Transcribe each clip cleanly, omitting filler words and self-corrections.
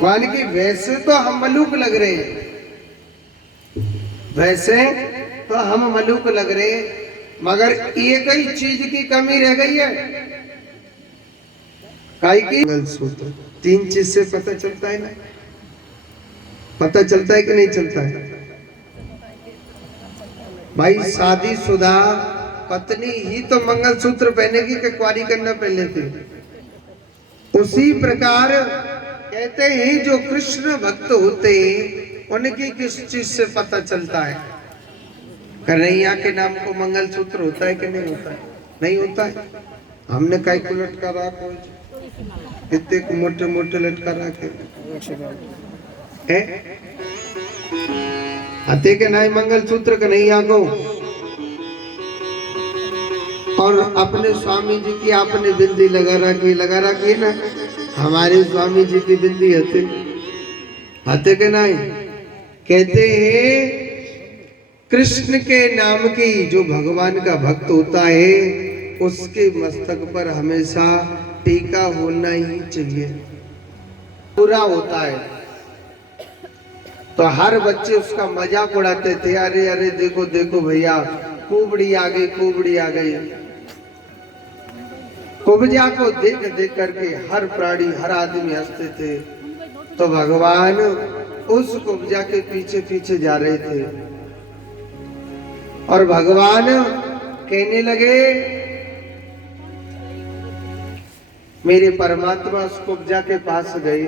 मान की वैसे तो हम मलूक लग रहे हैं, वैसे तो हम मलूक लग रहे हैं, मगर एक ही चीज की कमी रह गई है। काई की? मंगलसूत्र। 3 चीज से पता चलता है ना, पता चलता है कि नहीं चलता है भाई? शादीशुदा पत्नी ही तो मंगलसूत्र पहनेगी कि कुंवारी कन्या पहने थी। उसी प्रकार कहते हैं जो कृष्ण भक्त होते हैं उनकी किस चीज से पता चलता है? कन्हैया के नाम को मंगलसूत्र होता है कि नहीं होता है? नहीं होता है। हमने कई को लटका रखा, कितने मोटे मोटे लटका रखे हाथे के नाई मंगलसूत्र कन्हैया को। और अपने स्वामी जी की आपने बिंदी लगा रखी है ना, हमारे स्वामी जी की बिंदी हाथे के नाई। कहते हैं कृष्ण के नाम की जो भगवान का भक्त होता है उसके मस्तक पर हमेशा टीका होना ही चाहिए, पूरा होता है। तो हर बच्चे उसका मजाक उड़ाते थे, अरे अरे देखो देखो भैया कुबड़ी आ गई, कुबड़ी आ गई। कुब्जा को देख देख करके हर प्राणी हर आदमी हंसते थे। तो भगवान उस कुब्जा के पीछे पीछे जा रहे थे और भगवान कहने लगे, मेरे परमात्मा उस कुब्जा के पास गए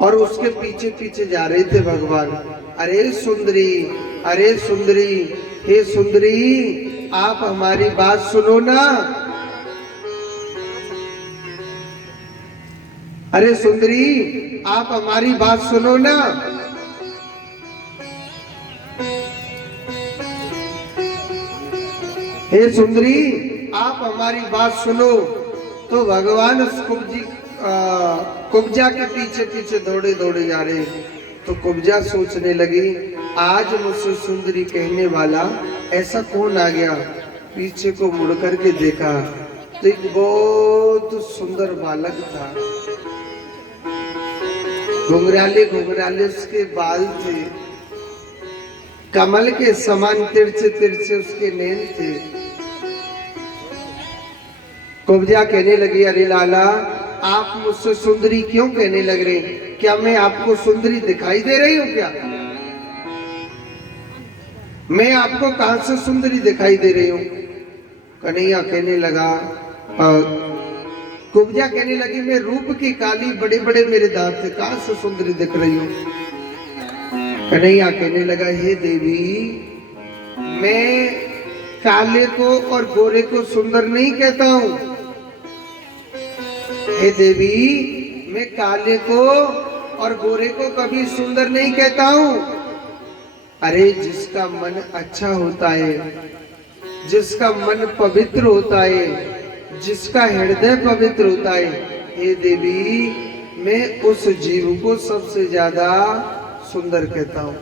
और उसके पीछे पीछे जा रहे थे भगवान। अरे सुंदरी, अरे सुंदरी, हे सुंदरी आप हमारी बात सुनो ना, अरे सुंदरी आप हमारी बात सुनो ना। हे सुंदरी आप हमारी बात सुनो। तो भगवान उस कुब्जा के पीछे पीछे दौड़े दौड़े जा रहे। तो कुब्जा सोचने लगी आज मुझसे सुंदरी कहने वाला ऐसा कौन आ गया। पीछे को मुड़ करके देखा तो एक बहुत सुंदर बालक था, घुंघराले घुंघराले उसके बाल थे, कमल के समान तिरछे तिरछे उसके नैन थे। कुब्जा कहने लगी अरे लाला आप मुझसे सुंदरी क्यों कहने लग रहे? क्या मैं आपको सुंदरी दिखाई दे रही हूं क्या? मैं आपको कहां से सुंदरी दिखाई दे रही हूं? कन्हैया कहने लगा, कुब्जा कहने लगी मैं रूप की काली, बड़े बड़े मेरे दांत थे, कहां से सुंदरी दिख रही हूं? कन्हैया कहने लगा हे देवी मैं काले को और गोरे को सुंदर नहीं कहता हूं। हे देवी मैं काले को और गोरे को कभी सुंदर नहीं कहता हूं। अरे जिसका मन अच्छा होता है, जिसका मन पवित्र होता है, जिसका हृदय पवित्र होता है, हे देवी मैं उस जीव को सबसे ज्यादा सुंदर कहता हूं।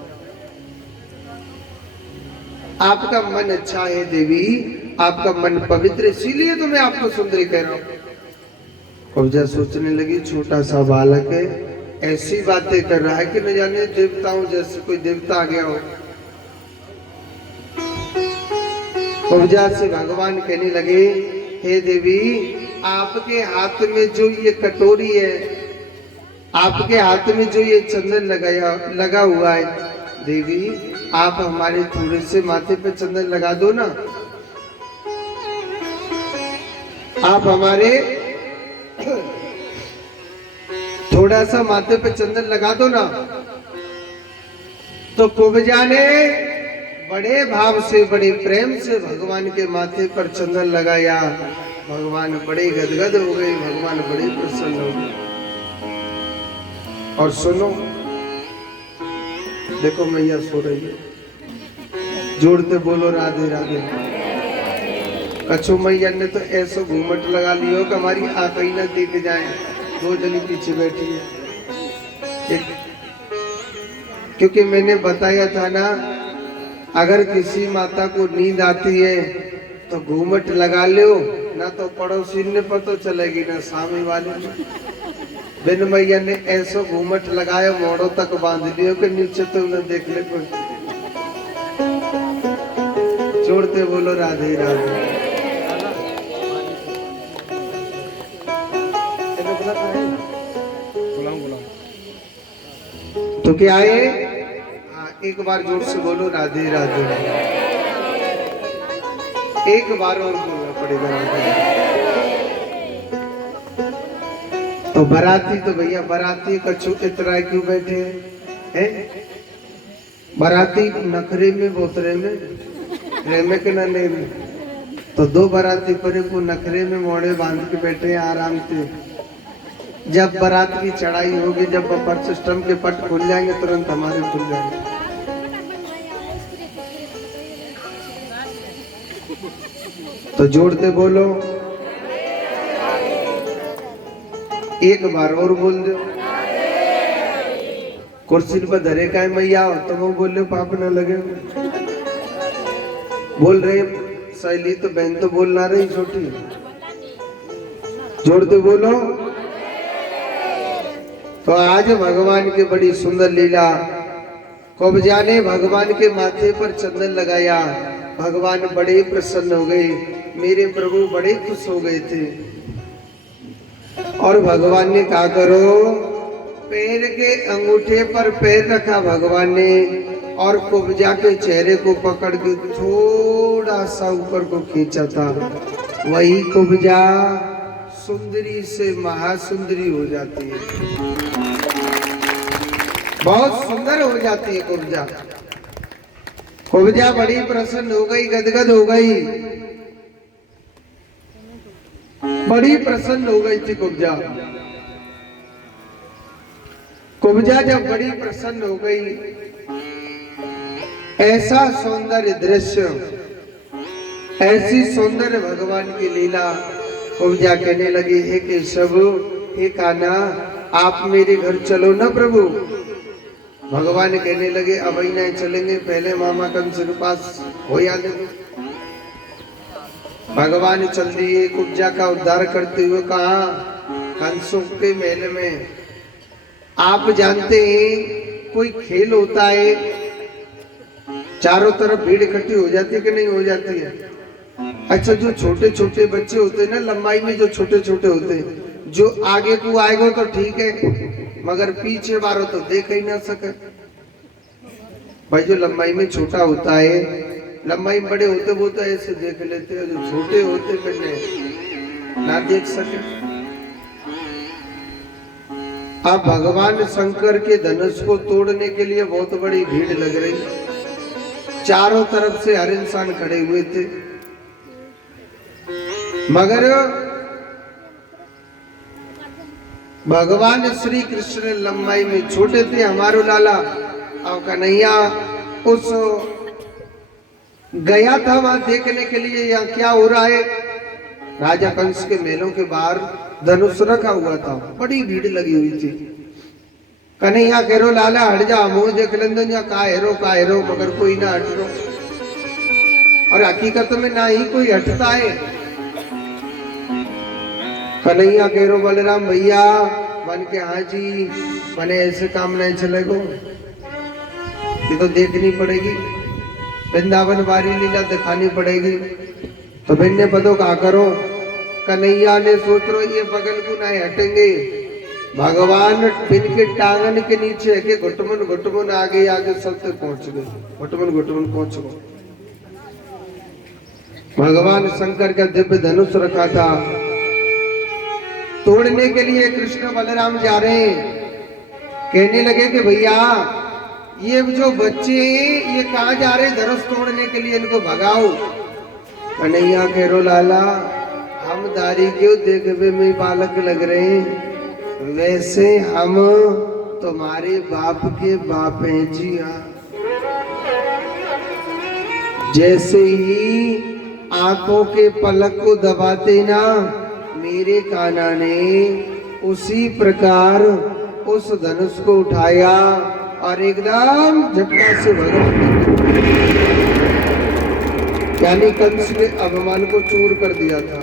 आपका मन अच्छा है देवी, आपका मन पवित्र, इसीलिए तो मैं आपको सुंदरी कह रहा हूं। कुब्जा सोचने लगी छोटा सा बालक है, ऐसी बातें कर रहा है कि न जाने देवताओं जैसे कोई देवता आ गया हो। कुब्जा से भगवान कहने लगे हे देवी आपके हाथ में जो ये कटोरी है, आपके हाथ में जो ये चंदन लगा हुआ है, देवी आप हमारे थोड़े से माथे पे चंदन लगा दो ना, आप हमारे थोड़ा सा माथे पे चंदन लगा दो ना। तो कुब्जा ने बड़े भाव से बड़े प्रेम से भगवान के माथे पर चंदन लगाया। भगवान बड़े गदगद हो गए, भगवान बड़े प्रसन्न हो गए। और सुनो देखो मैया सो रही है, जोड़ते बोलो राधे राधे। कछु मैया ने तो ऐसा घूमट लगा लियो कि हमारी आंख ही न दिख जाए। 2 जनी पीछे बैठी है, क्योंकि मैंने बताया था ना अगर किसी माता को नींद आती है तो घूमट लगा लो, ना तो पड़ोसी ने पता चलेगी ना सामने वाले ने। बिन मैया ने ऐसो घूमट लगाया मोड़ो तक बांध लियो कि नीचे तो उन्हें देख ले कोई। छोड़ते बोलो राधे राधे। तो क्या है? एक बार जोर से बोलो राधे राधे। एक बार और बोलना पड़ेगा राधे। तो बाराती तो भैया बाराती कछु इतना क्यों बैठे हैं? बाराती नखरे में बोतरे में रेमे के नने में। तो दो बाराती पर को नखरे में मोड़े बांध के बैठे हैं आराम से। जब बारात की चढ़ाई होगी, जब बफर सिस्टम के पट खुल जाएंगे तुरंत हमारे खुल जाएंगे। तो जोड़ते बोलो, एक बार और बोल दो। कुर्सी पर धरे का है मैया तो वो बोल रहे पाप न लगे। बोल रहे सहेली तो बहन तो बोल ना रही छोटी। जोड़ते बोलो। तो आज भगवान की बड़ी सुंदर लीला। कुब्जा ने भगवान के माथे पर चंदन लगाया, भगवान बड़े प्रसन्न हो गए, मेरे प्रभु बड़े खुश हो गए थे। और भगवान ने कहा करो, पैर के अंगूठे पर पैर रखा भगवान ने और कुब्जा के चेहरे को पकड़ के थोड़ा सा ऊपर को खींचा था। वही कुब्जा सुंदरी से महासुंदरी हो जाती है, बहुत सुंदर हो जाती है कुब्जा। कुब्जा बड़ी प्रसन्न हो गई, गदगद हो गई, बड़ी प्रसन्न हो गई थी कुब्जा। कुब्जा जब बड़ी प्रसन्न हो गई, ऐसा सौंदर्य दृश्य, ऐसी सौंदर्य भगवान की लीला। कुब्जा कहने लगी, हे केशव, हे कान्हा, आप मेरे घर चलो ना प्रभु। भगवान कहने लगे, अब ही नहीं चलेंगे, पहले मामा कंस के पास हो या दे। भगवान चल दिए, कुब्जा का उद्धार करते हुए कहा, कंसों के महल में। आप जानते हैं कोई खेल होता है, चारों तरफ भीड़ इकट्ठी हो जाती है कि नहीं हो जाती है? अच्छा, जो छोटे छोटे बच्चे होते हैं ना, लंबाई में जो छोटे छोटे होते हैं, जो आगे को आएगा तो ठीक है, मगर पीछे बारो तो देख ही ना सके। भाई जो लंबाई में छोटा होता है, लंबाई में बड़े होते वो तो ऐसे देख लेते हैं, जो छोटे होते मैंने ना देख सके। अब भगवान शंकर के धनुष को तोड़ने के लिए बहुत बड़ी भीड़ लग रही, चारों तरफ से हर इंसान खड़े हुए थे, मगर भगवान श्री कृष्ण लंबाई में छोटे थे, हमारो लाला। अब कन्हैया उस गया था वहां देखने के लिए यहाँ क्या हो रहा है। राजा कंस के महलों के बाहर धनुष रखा हुआ था, बड़ी भीड़ लगी हुई थी। कन्हैया कह रो, लाला हट जा, मुंह देख लेंदन या का हेरो, मगर कोई ना हट रो। और हकीकत में ना ही कोई हटता है। कन्हैया कह रो, बलराम भैया मन के, हाँ जी, मने ऐसे काम नहीं चलेगो, ये तो देखनी पड़ेगी, वृंदावन वारी लीला दिखानी पड़ेगी। तो भिन्न पदों का करो। कन्हैया ने सोच रो, ये बगल को नहीं हटेंगे। भगवान पिन के टांगन के नीचे के घुटमुन घुटमुन आगे आगे सबसे पहुंच गए, घुटमुन घुटमुन पहुंच गए। भगवान शंकर का दिव्य धनुष रखा था, तोड़ने के लिए कृष्ण बलराम जा रहे हैं। कहने लगे कि भैया ये जो बच्चे ये कहाँ जा रहे धनुष तोड़ने के लिए, इनको भगाओ। कन्हैया कह रो, लाला हम दारी क्यों देखने में बालक लग रहे हैं, वैसे हम तुम्हारे बाप के बाप हैं जी। हाँ, जैसे ही आंखों के पलक को दबाते ना मेरे कान्हा ने, उसी प्रकार उस धनुष को उठाया और एकदम झटका से भगवान, यानी कंस के अभिमान को चूर कर दिया था।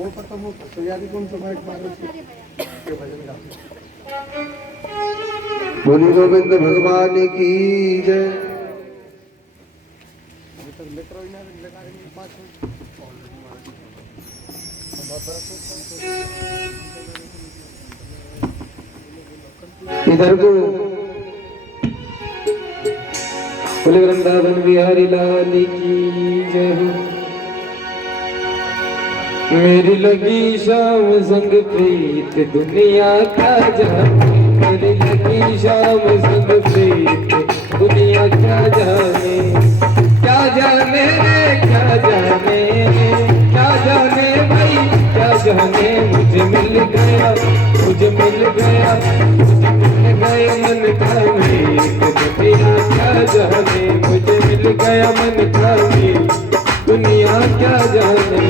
वो खत्म हो तैयारी कौन सा माइक मारो के भजन गा। बोली गोविंद भगवान की जय। इधर को बोले वृंदावन बिहारी लाल की जय हो। मेरी लगी शाम संग प्रीत दुनिया क्या जाने, मेरी लगी शाम संग प्रीत दुनिया क्या जाने, क्या जाने रे क्या जाने, क्या जाने भाई क्या जाने। मुझे मिल गया मुझे मिल गया मुझे मिल गया मन का मीत दुनिया क्या जाने, मुझे मिल गया मन का मीत दुनिया क्या जाने।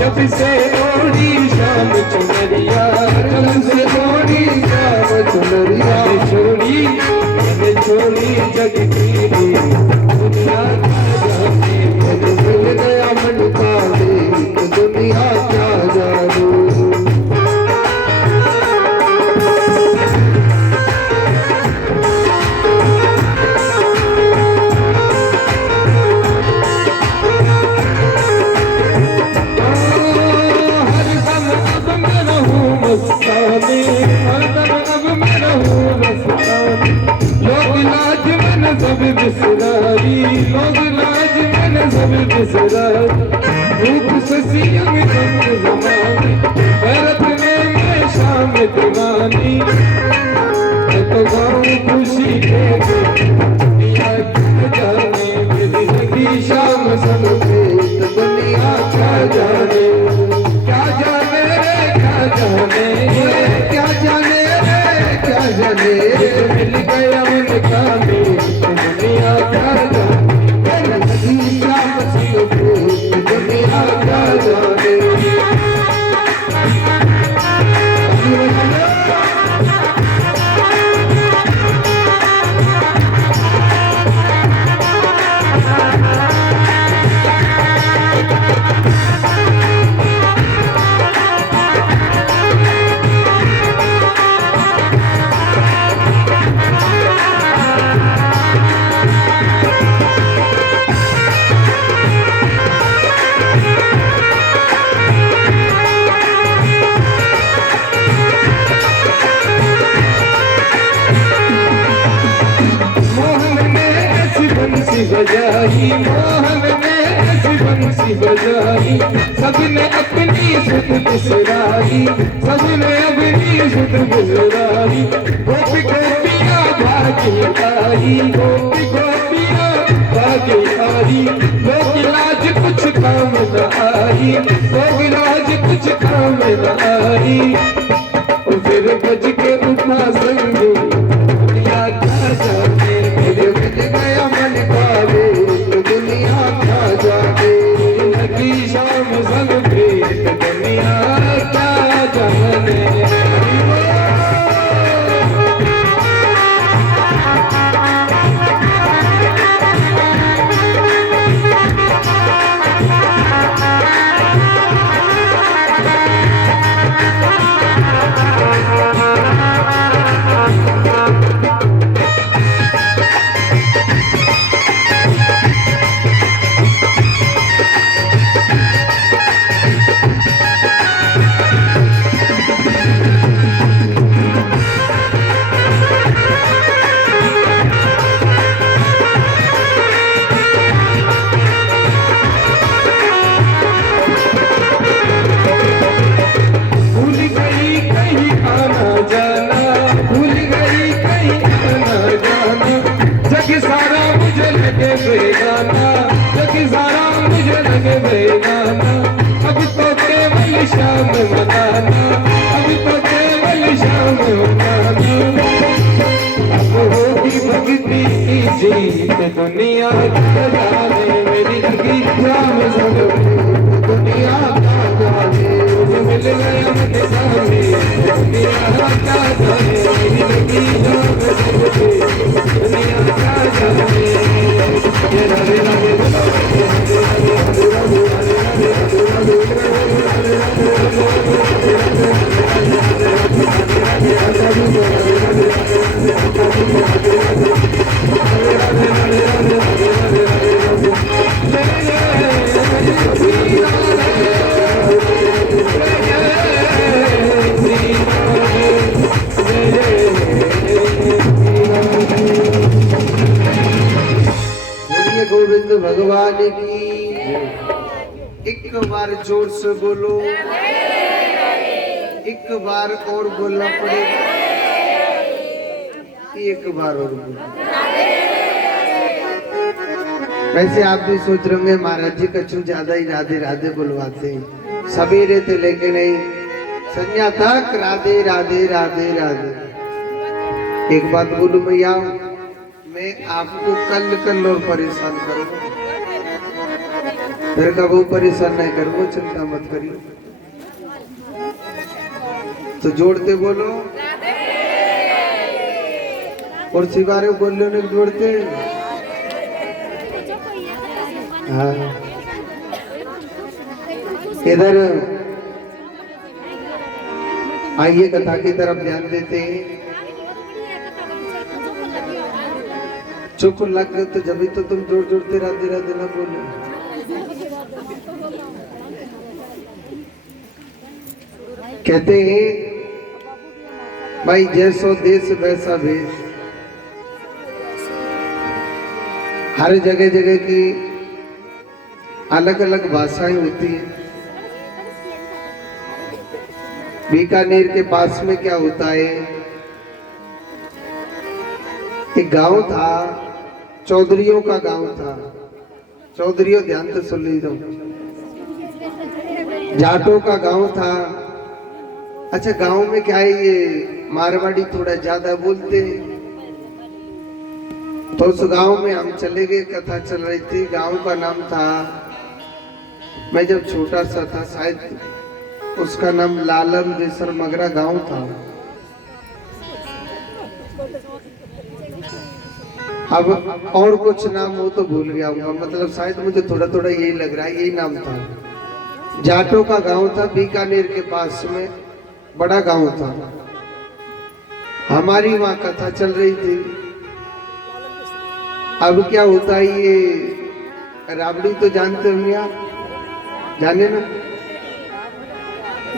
जब से ओढ़ी शाम चुनरिया, जब से ओढ़ी शाम चुनरिया, मैंने छोड़ी जग की दुनिया क्या जाने, मुझे मिल गया मन का मीत दुनिया क्या जाने। सब बिसराई लोग लाज मैंने सब बिसराई, रूप ससी अंग जमानी भरत में मैं शाम दीवानी। मैं तो गाऊं खुशी के दुनिया क्या जाने, मेरी लगी शाम संग प्रीत दुनिया क्या जाने, क्या जाने रे क्या जाने, क्या जाने रे क्या जाने। मिल गया मन का मीत दुनिया क्या जाने, मेरी लगी शाम संग प्रीत दुनिया क्या जाने। बजाई मोहन ने ऐसी बंसी बजाई, सबने अपनी सुध बिसराई, सबने अपनी सुध बिसराई। गोपी गोपियाँ भागी आई, गोपी गोपियाँ भागी आई, लोग लाज कुछ काम न आई, लोग लाज कुछ काम न आई। फिर बज के उठा संगी दुनिया क्या जाने, मेरे मिल गया मन का मीत दुनिया क्या जाने। लगी शाम संग प्रीत दुनिया क्या जाने। दुनिया का जाने मेरी लगी जाम संग में दुनिया का जाने मिल गया मुझे सामने दुनिया का जाने मेरी लगी जाम संग में दुनिया का जाने ये रवे रवे गोविंद भगवान की। एक बार जोर से बोलो, एक बार और बोलना पड़ेगा, एक बार और बोलो। वैसे आप भी सोच रहे होंगे महाराज जी कछु ज्यादा ही राधे राधे बुलवाते हैं, सवेरे थे लेके नहीं, संध्या तक राधे राधे राधे राधे। एक बात बोलूं भैया, मैं आपको कल और परेशान करूंगा, फिर कब परेशान नहीं करूंगा, चिंता मत करिए। तो जोड़ते बोलो और सिवारे बोलो ने जोड़ते। हाँ इधर आइए, कथा की तरफ ध्यान देते हैं। चुप लग गए तो जब तो तुम जोड़ जोड़ते राधे राधे ना बोले। कहते हैं भाई जैसो देश वैसा भेष, हर जगह जगह की अलग अलग भाषाएं होती हैं। बीकानेर के पास में क्या होता है, एक गांव था, चौधरियों का गांव था। चौधरियों ध्यान से सुन लीजिए, जाटों का गांव था। अच्छा गांव में क्या है, ये मारवाड़ी थोड़ा ज्यादा बोलते हैं, तो उस गांव में हम चले गए, कथा चल रही थी। गांव का नाम था, मैं जब छोटा सा था शायद उसका नाम लालम देसर मगरा गांव था। अब और कुछ नाम हो तो भूल गया हूँ, मतलब शायद मुझे थोड़ा थोड़ा यही लग रहा है, यही नाम था। जाटों का गांव था, बीकानेर के पास में बड़ा गांव था। हमारी वहां कथा चल रही थी। अब क्या होता है, ये राबड़ी तो जानते होंगे आप, जाने ना।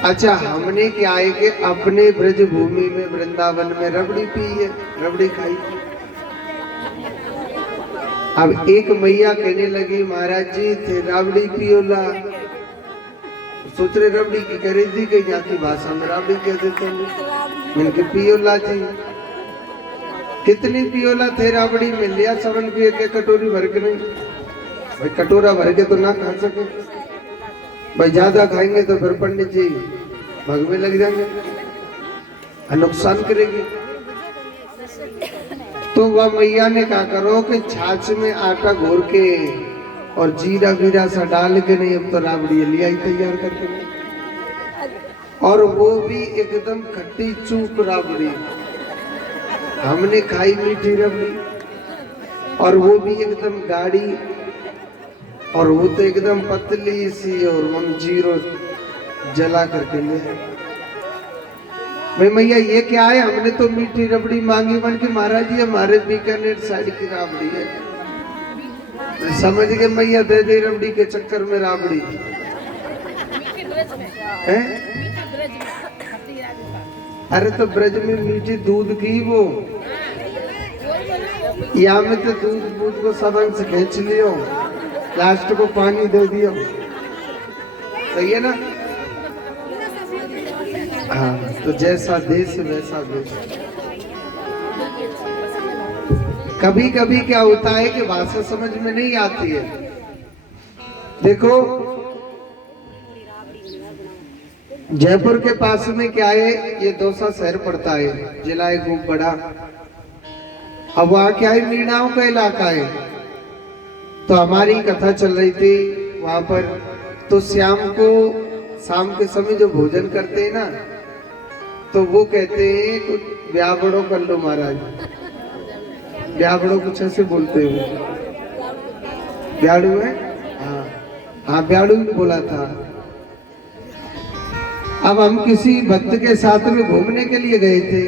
अच्छा हमने क्या है कि अपने ब्रज भूमि में वृंदावन में रबड़ी पी है, रबड़ी खाई। अब एक मैया कहने लगी महाराज जी थे राबड़ी पियोला, सोच रहे रबड़ी की खरीदी गई, यहाँ की भाषा में राबड़ी कह देते हैं। मैंने पियोला जी, कितनी पियोला थे राबड़ी में, लिया सबन पिए के कटोरी भर के नहीं, भाई कटोरा भर के तो ना खा सके भाई, ज्यादा खाएंगे तो फिर पंडित जी भगवे लग जाएंगे, नुकसान करेगी। तो वह मैया ने कहा करो कि छाछ में आटा घोर के और जीरा वीरा सा डाल के, नहीं अब तो राबड़ी लिया ही तैयार करके, और वो भी एकदम खट्टी चूक राबड़ी। हमने खाई मीठी रबड़ी, और वो भी एकदम गाढ़ी, और वो तो एकदम पतली सी, और हम जीरो जला करके ले। भाई मैया ये क्या है, हमने तो मीठी रबड़ी मांगी, मन की महाराज जी हमारे बीकानेर साइड की राबड़ी है। समझ गए मैया, दे दे रबड़ी के चक्कर में राबड़ी है। अरे तो ब्रज में मीठी दूध की वो, यहाँ में तो दूध को सब अंश खींच लियो, लास्ट को पानी दे दियो, सही है ना। हाँ तो जैसा देश वैसा देश। कभी कभी क्या होता है कि भाषा समझ में नहीं आती है। देखो जयपुर के पास में क्या है, ये दौसा शहर पड़ता है, जिला है खूब बड़ा। अब वहाँ क्या है, मीणाओं का इलाका है। तो हमारी कथा चल रही थी वहां पर। तो श्याम को शाम के समय जो भोजन करते हैं ना, तो वो कहते हैं कुछ ब्याह बड़ो कर लो महाराज। ब्याह बड़ो कुछ ऐसे बोलते हो, ब्याड़ू है, हाँ हाँ ब्याड़ू बोला था। अब हम किसी भक्त के साथ में घूमने के लिए गए थे,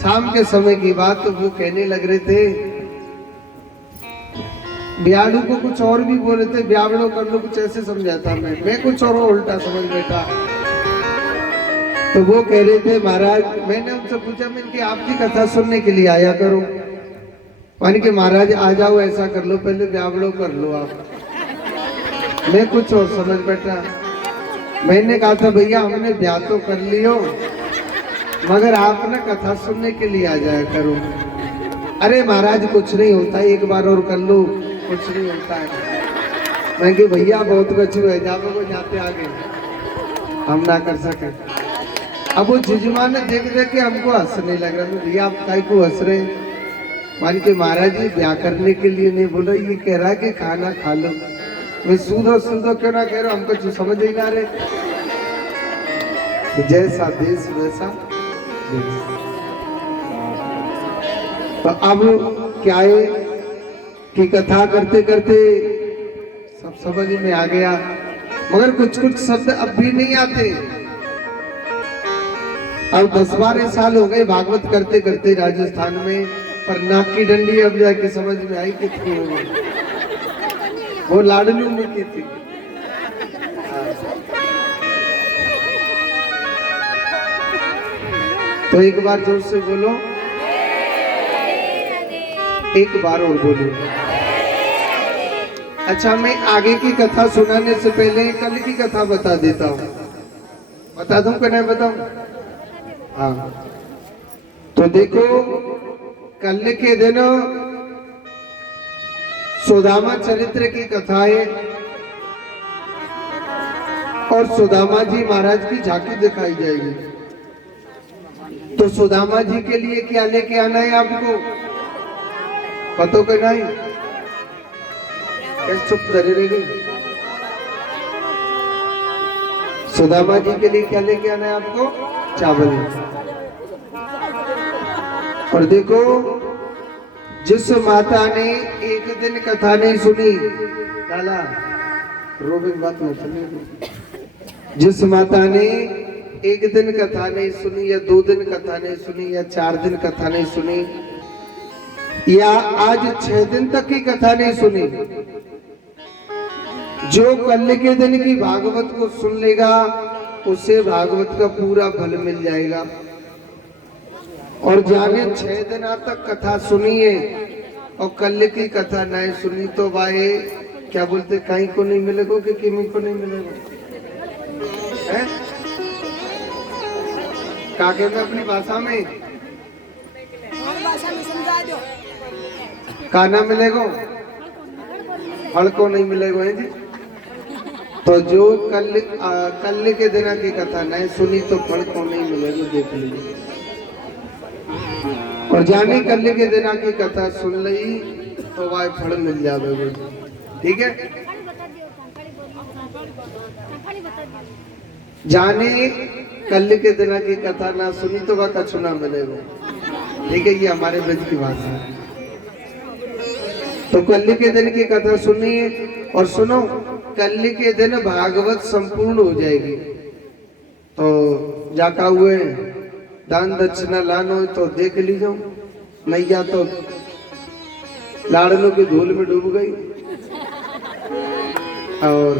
शाम के समय की बात। तो वो कहने लग रहे थे, ब्याड़ू को कुछ और भी बोल रहे थे, ब्यावड़ो कर लो कुछ ऐसे समझाता मैं कुछ और उल्टा समझ बैठा। तो वो कह रहे थे महाराज, मैंने उनसे पूछा, मैं इनकी आपकी कथा सुनने के लिए आया करूं। मान के महाराज आ जाओ, ऐसा कर लो, पहले ब्यावड़ो कर लो आप। मैं कुछ और समझ बैठा। मैंने कहा था भैया हमने ब्याह तो कर लियो, मगर आप ना कथा सुनने के लिए आ जाया करो। अरे महाराज कुछ नहीं होता, एक बार और कर लो, कुछ नहीं होता है। मैं कि भैया बहुत कछु है, जाओ को जाते आगे, हम ना कर सके। अब वो जिजमान ने देख देख के हमको हंसने लग रहा है। भैया आप काय को हंस रहे? मान के महाराज जी ब्याह करने के लिए नहीं बोला, ये कह रहा है कि खाना खा लो। मैं सूदो सूदो क्यों ना कह रहा हूं, हमको कुछ समझ ही ना रहे। तो जैसा देश वैसा देश। तो अब क्या है कि कथा करते करते सब समझ में आ गया, मगर कुछ कुछ शब्द अब भी नहीं आते। अब 10-12 साल हो गए भागवत करते करते राजस्थान में, पर नाक की डंडी अब जाके समझ में आई कि वो लाडलू में की थी। तो एक बार जोर से बोलो, एक बार और बोलो। अच्छा, मैं आगे की कथा सुनाने से पहले कल की कथा बता देता हूँ। बता दूं कि नहीं बताऊं? हाँ, तो देखो कल के दिन सुदामा चरित्र की कथा है और सुदामा जी महाराज की झांकी दिखाई जाएगी। तो सुदामा जी के लिए क्या लेके आना है आपको पता कि नहीं? कैसे चुप करे रहेगी? सुदामा जी के लिए क्या लेके आना है आपको? चावल। और देखो, जिस माता ने एक दिन कथा नहीं सुनी, लाला रोबे बात नहीं सुनी, जिस माता ने एक दिन कथा नहीं सुनी या 2 दिन कथा नहीं सुनी या 4 दिन कथा नहीं सुनी या आज 6 दिन तक की कथा नहीं सुनी, जो कल के दिन की भागवत को सुन लेगा उसे भागवत का पूरा फल मिल जाएगा। और जाने 6 दिन तक कथा सुनी है और कल की कथा नहीं सुनी तो भाई क्या बोलते, कहीं को नहीं मिलेगा कि किमी को नहीं मिलेगा है? काके में अपनी भाषा में समझा दो, काना मिलेगा, फल को नहीं मिलेगा है जी। तो जो कल के दिन की कथा नहीं सुनी तो फल को नहीं मिलेगा, देख लीजिए। और जाने कल के दिन की कथा सुन ली तो वह फल मिल जाएगा, ठीक है। जाने कल के दिन की कथा ना सुनी तो वह कछु ना मिलेगा, ठीक है। ये हमारे ब्रज की भाषा है। तो कल के दिन की कथा सुनिए और सुनो, कल के दिन भागवत संपूर्ण हो जाएगी। तो जाका हुए दान दक्षिणा लानो तो देख लीजिए, नैया तो लाड़लों की धूल में डूब गई। और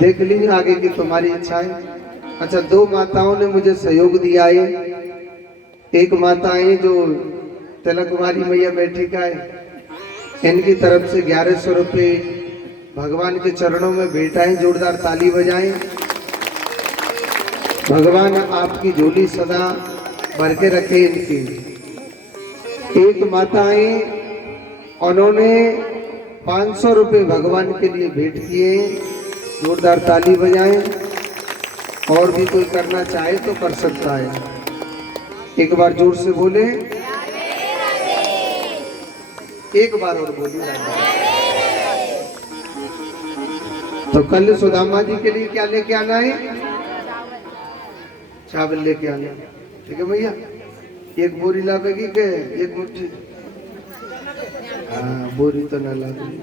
देख लीजिए आगे की तुम्हारी इच्छा है। अच्छा, 2 माताओं ने मुझे सहयोग दिया है। एक माता है जो तिलक कुमारी मैया बैठी का है, इनकी तरफ से 1100 रुपये भगवान के चरणों में भेंटा है। जोरदार ताली बजाएं। भगवान आपकी झोली सदा भर के रखे इनकी। एक माता है, उन्होंने 500 रुपये भगवान के लिए भेंट किए। जोरदार ताली बजाएं। और भी कोई करना चाहे तो कर सकता है। एक बार जोर से बोले। एक बार और बोली राधा। तो कल सुदामा जी के लिए क्या लेके आना है? चावल लेके आना। ठीक है भैया, एक बोरी लावेगी के एक मुट्ठी? हाँ, बोरी तो ना लावेगी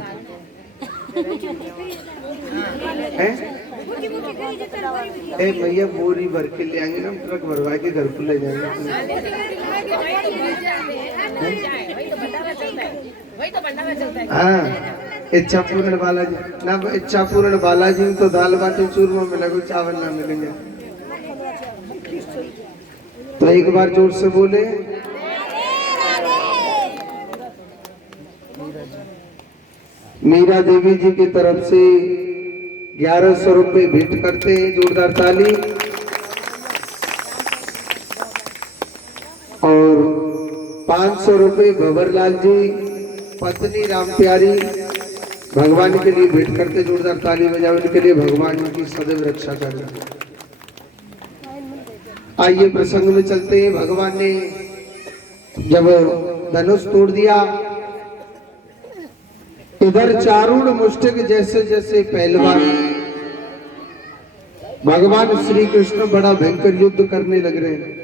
ए भैया, बोरी भर के ले आएंगे ना, ट्रक भरवा के घर को ले जाएंगे। हाँ, इच्छा पूर्ण बालाजी ना, इच्छा पूर्ण बालाजी में तो दाल बाटी चूरमा मिलेगा, चावल ना मिलेंगे। तो एक बार जोर से बोले। मीरा देवी जी की तरफ से 1100 रुपए भेंट करते हैं, जोरदार ताली। और 500 रुपए भंवरलाल जी पत्नी राम प्यारी भगवान के लिए भेंट करते, जोरदार ताली बजाओ इनके लिए, भगवान की सदैव रक्षा करना। आइए प्रसंग में चलते हैं। भगवान ने जब धनुष तोड़ दिया, इधर चारूण मुष्टिक जैसे जैसे पहलवान भगवान श्री कृष्ण बड़ा भयंकर युद्ध करने लग रहे हैं।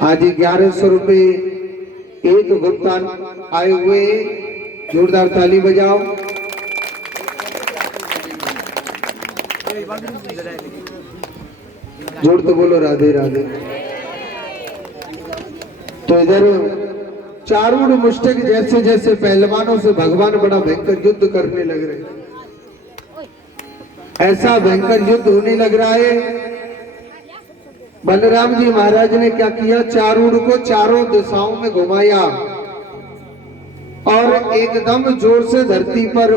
हाँ जी, 1100 रुपए एक भुगतान आए हुए, जोरदार ताली बजाओ। जोर तो बोलो राधे राधे। तो इधर चारूण मुष्टिक जैसे जैसे पहलवानों से भगवान बड़ा भयंकर युद्ध करने लग रहे हैं। ऐसा भयंकर युद्ध होने लग रहा है। बलराम जी महाराज ने क्या किया, चारूण को चारों दिशाओं में घुमाया और एकदम जोर से धरती पर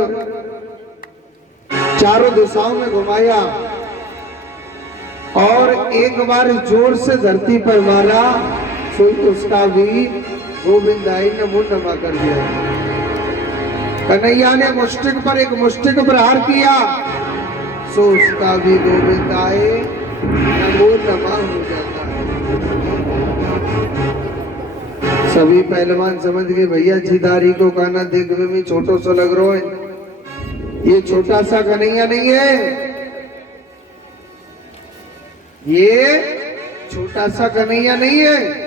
चारों दिशाओं में घुमाया और एक बार जोर से धरती पर मारा तो उसका भी गोविंदाई ने मुंह नमा कर दिया। कन्हैया ने मुष्टिक पर एक मुष्टिक प्रहार किया सो उसका भी गोविंदाई नमो नमा हो जाता है। सभी पहलवान समझ गए भैया जीधारी को कहना देखने में छोटो सा लग रहा है, ये छोटा सा कन्हैया नहीं है, ये छोटा सा कन्हैया नहीं है।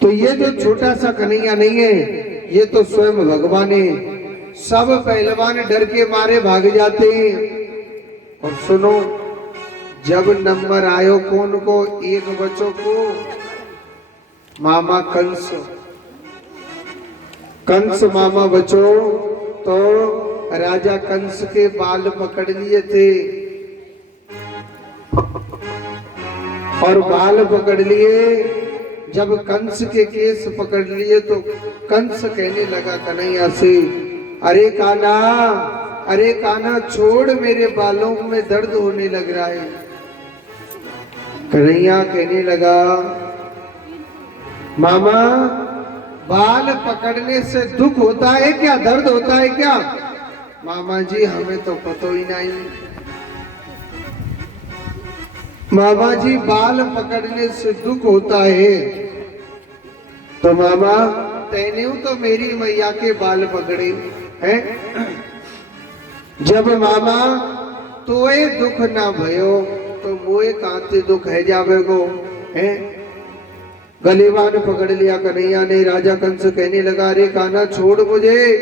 तो ये जो छोटा सा कन्हैया नहीं है, ये तो स्वयं भगवान है। सब पहलवान डर के मारे भाग जाते हैं। और सुनो, जब नंबर आयो कौन को, एक बच्चों को, मामा कंस, कंस मामा बचो, तो राजा कंस के बाल पकड़ लिए थे और बाल पकड़ लिए। जब कंस के केस पकड़ लिए तो कंस कहने लगा कन्हैया से, अरे कान्हा छोड़, मेरे बालों में दर्द होने लग रहा है। कन्हैया कहने लगा, मामा बाल पकड़ने से दुख होता है क्या, दर्द होता है क्या? मामा जी हमें तो पता ही नहीं। मामा जी बाल पकड़ने से दुख होता है। तो मामा तैने तो मेरी मैया के बाल पकड़े हैं। जब मामा तोए दुख ना भयो तो मोए कांते दुख है जावेगो है। गलेवान पकड़ लिया कन्हैया ने। राजा कंस कहने लगा, अरे कान्हा छोड़ मुझे।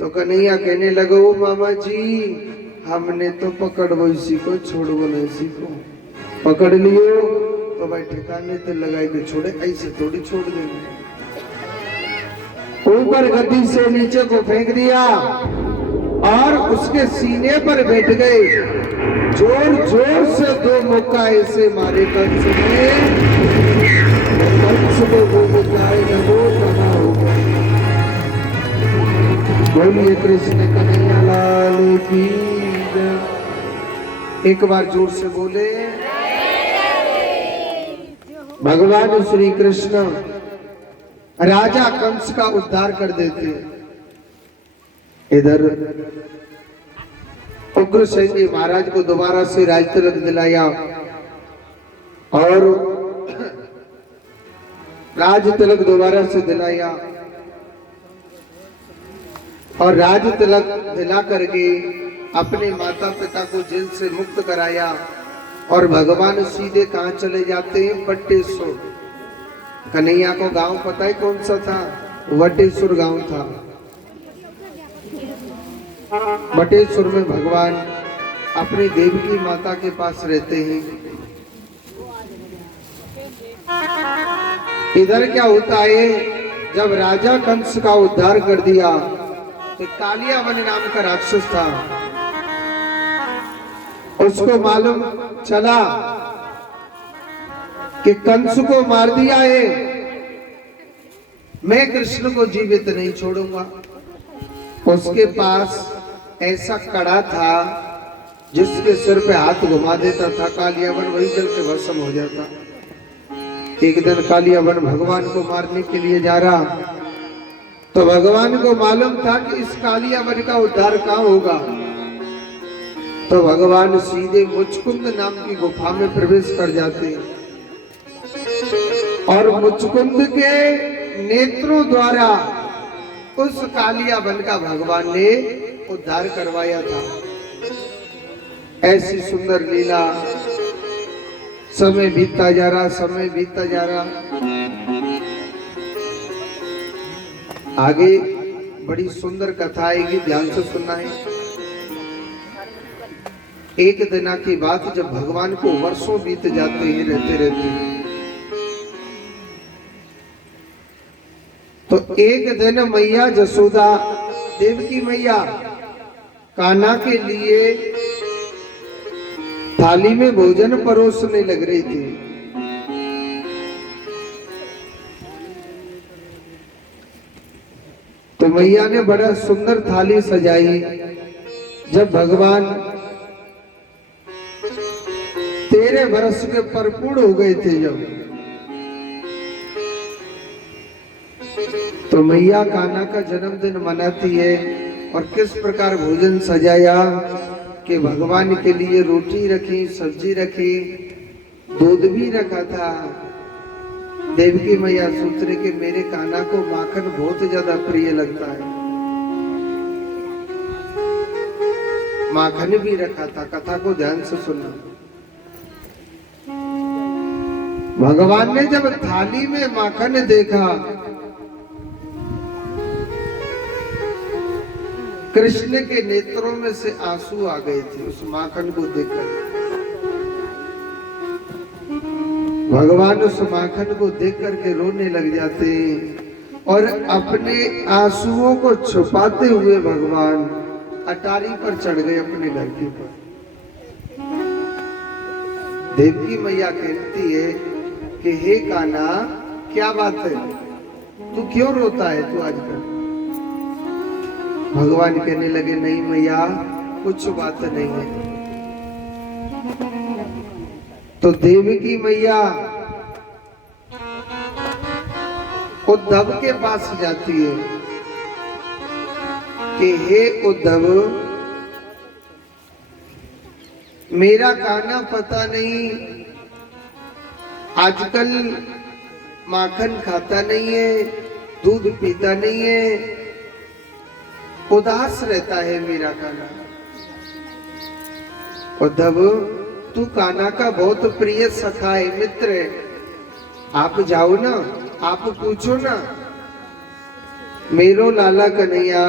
तो कन्हैया कहने लगो, मामा जी हमने तो पकड़ो इसी को, छोड़ो न इसी को। पकड़ लियो तो भाई ठिकाने तो लगाए के छोड़े, ऐसे थोड़ी छोड़ देंगे। ऊपर गद्दी से नीचे को फेंक दिया और उसके सीने पर बैठ गए। जोर जोर से दो मुक्का ऐसे मारे कंस ने, कंस को दो मुक्काए नमो नमा हो गए। बोलिए कृष्ण कन्हैया लाल की जय। एक बार जोर से बोले। भगवान श्री कृष्ण राजा कंस का उद्धार कर देते। इधर उग्रसेन जी महाराज को दोबारा से राज तिलक दिलाया और राज तिलक दोबारा से दिलाया और राज तिलक दिला करके अपने माता पिता को जेल से मुक्त कराया और भगवान सीधे कहाँ चले जाते हैं? बटेश्वर। कन्हैया को गांव पता है कौन सा था? वटेश्वर गांव था। बटेश्वर में भगवान अपनी देवकी माता के पास रहते हैं। इधर क्या होता है, जब राजा कंस का उद्धार कर दिया तो कालियावन नाम का राक्षस था, उसको मालूम चला कि कंस को मार दिया है, मैं कृष्ण को जीवित नहीं छोड़ूंगा। उसके पास ऐसा कड़ा था जिसके सिर पे हाथ घुमा देता था कालियावन वही जल के भस्म हो जाता। एक दिन कालियावन भगवान को मारने के लिए जा रहा तो भगवान को मालूम था कि इस कालियावन का उद्धार कहाँ होगा। तो भगवान सीधे मुचकुंद नाम की गुफा में प्रवेश कर जाते और मुचकुंद के नेत्रों द्वारा उस कालियावन का भगवान ने उद्धार करवाया था। ऐसी सुंदर लीला। समय बीतता जा रहा, समय बीतता जा रहा। आगे बड़ी सुंदर कथा आएगी, ध्यान से सुनना है। एक दिन की बात, जब भगवान को वर्षों बीत जाते हैं रहते रहते, तो एक दिन मैया जसोदा देवकी मैया कान्हा के लिए थाली में भोजन परोसने लग रही थी। तो मैया ने बड़ा सुंदर थाली सजाई। जब भगवान 13 वर्ष के परिपूर्ण हो गए थे, जब तो मैया कान्हा का जन्मदिन मनाती है और किस प्रकार भोजन सजाया कि भगवान के लिए रोटी रखी, सब्जी रखी, दूध भी रखा था। देवकी मैया सोच रहे कि मेरे कान्हा को माखन बहुत ज्यादा प्रिय लगता है, माखन भी रखा था। कथा को ध्यान से सुनना। भगवान ने जब थाली में माखन देखा, कृष्ण के नेत्रों में से आंसू आ गए थे उस माखन को देखकर। भगवान उस माखन को देख करके रोने लग जाते और अपने आंसुओं को छुपाते हुए भगवान अटारी पर चढ़ गए अपने घर के ऊपर। देवकी मैया कहती है कि हे कान्हा, क्या बात है, तू क्यों रोता है तू आजकल? भगवान कहने लगे, नहीं मैया, कुछ बात नहीं है। तो देवकी मैया उद्धव के पास जाती है कि हे उद्धव, मेरा कान्हा पता नहीं आजकल माखन खाता नहीं है, दूध पीता नहीं है, उदास रहता है मेरा कान्हा। उद्धव, तू कान्हा का बहुत प्रिय सखा है, मित्र है, आप जाओ ना, आप पूछो ना, मेरो लाला कन्हैया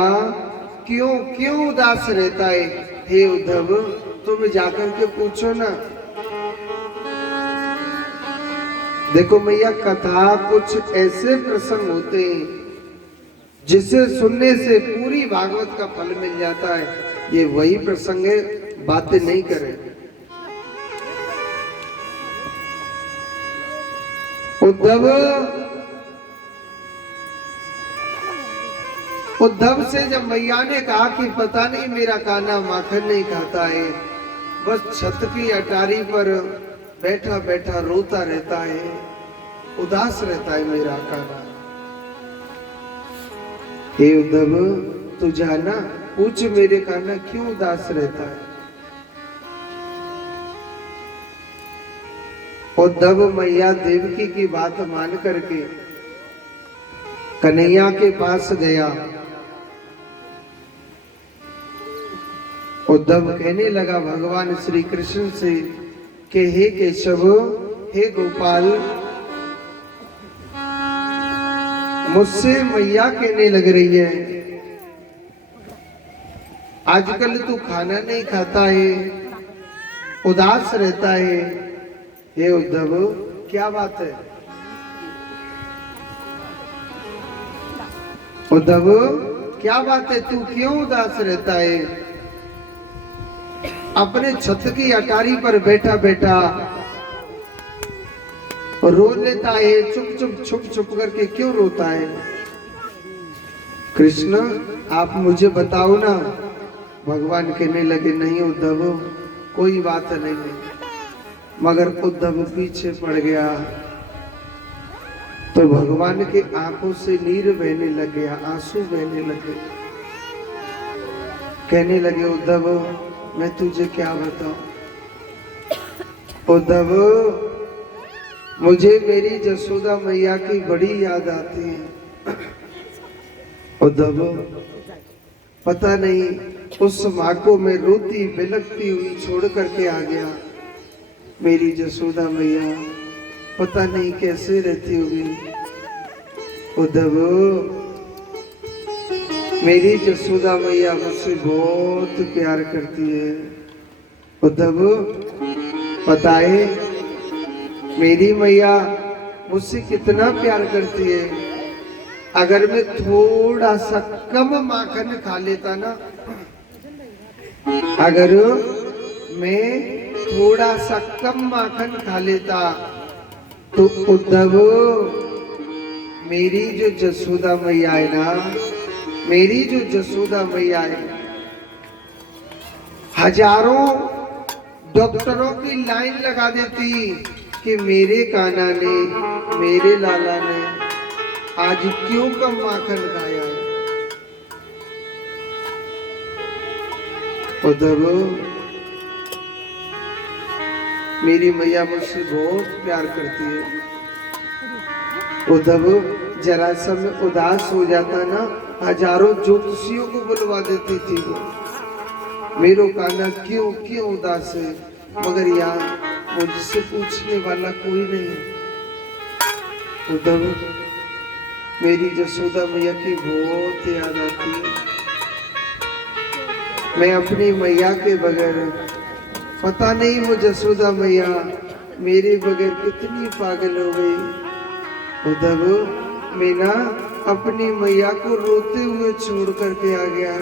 क्यों क्यों उदास रहता है। हे उद्धव, तुम जाकर के पूछो ना। देखो मैया, कथा कुछ ऐसे प्रसंग होते हैं जिसे सुनने से पूरी भागवत का फल मिल जाता है। ये वही प्रसंग है, बातें नहीं करें। उद्धव से जब मैया ने कहा कि पता नहीं मेरा कान्हा माखन नहीं खाता है, बस छत की अटारी पर बैठा बैठा रोता रहता है, उदास रहता है मेरा कान्हा। हे उद्धव, तू जाना, पूछ मेरे कान्हा क्यों उदास रहता है। उद्धव मैया देवकी की बात मान करके कन्हैया के पास गया। उद्धव कहने लगा भगवान श्री कृष्ण से कि हे केशव, हे गोपाल, मुझसे मैया कहने लग रही है, आजकल तू खाना नहीं खाता है, उदास रहता है। हे उद्धव, क्या बात है? उद्धव, क्या बात है, तू क्यों उदास रहता है? अपने छत की अटारी पर बैठा बैठा रो लेता है, छुप छुप करके क्यों रोता है? कृष्ण, आप मुझे बताओ ना। भगवान कहने लगे, नहीं उद्धव, कोई बात नहीं है। मगर उद्धव पीछे पड़ गया तो भगवान के आंखों से नीर बहने लग गया, आंसू बहने लगे। कहने लगे, उद्धव, मैं तुझे क्या बताऊं? उद्धव, मुझे मेरी जसोदा मैया की बड़ी याद आती है। उद्धव, पता नहीं उस माँ को मैं रोती बिलखती हुई छोड़ करके आ गया। मेरी जसोदा मैया पता नहीं कैसे रहती होगी। उद्धव, मेरी जसोदा मैया मुझसे बहुत प्यार करती है। उद्धव, पता है मेरी मैया मुझसे कितना प्यार करती है? अगर मैं थोड़ा सा कम माखन खा लेता ना, अगर मैं थोड़ा सा कम माखन खा लेता तो उद्धव, मेरी जो जसोदा मैया है ना, मेरी जो जसोदा मैया है, हजारों डॉक्टरों की लाइन लगा देती कि मेरे कान्हा ने, मेरे लाला ने आज क्यों कम माखन खाया है। उद्धव, मेरी मैया मुझसे बहुत प्यार करती है। उद्धव, जरा सा मैं उदास हो जाता ना, हजारों ज्योतिषियों को बुलवा देती थी वो, मेरो कान्हा क्यों क्यों उदास है। मगर यार मुझसे पूछने वाला कोई नहीं। उद्धव, मेरी जसोदा मैया की बहुत याद आती है। मैं अपनी मैया के बगैर, पता नहीं वो जसोदा मैया मेरे बगैर कितनी पागल हो गई। उद्धव, मैं ना अपनी मैया को रोते हुए छोड़ करके आ गया।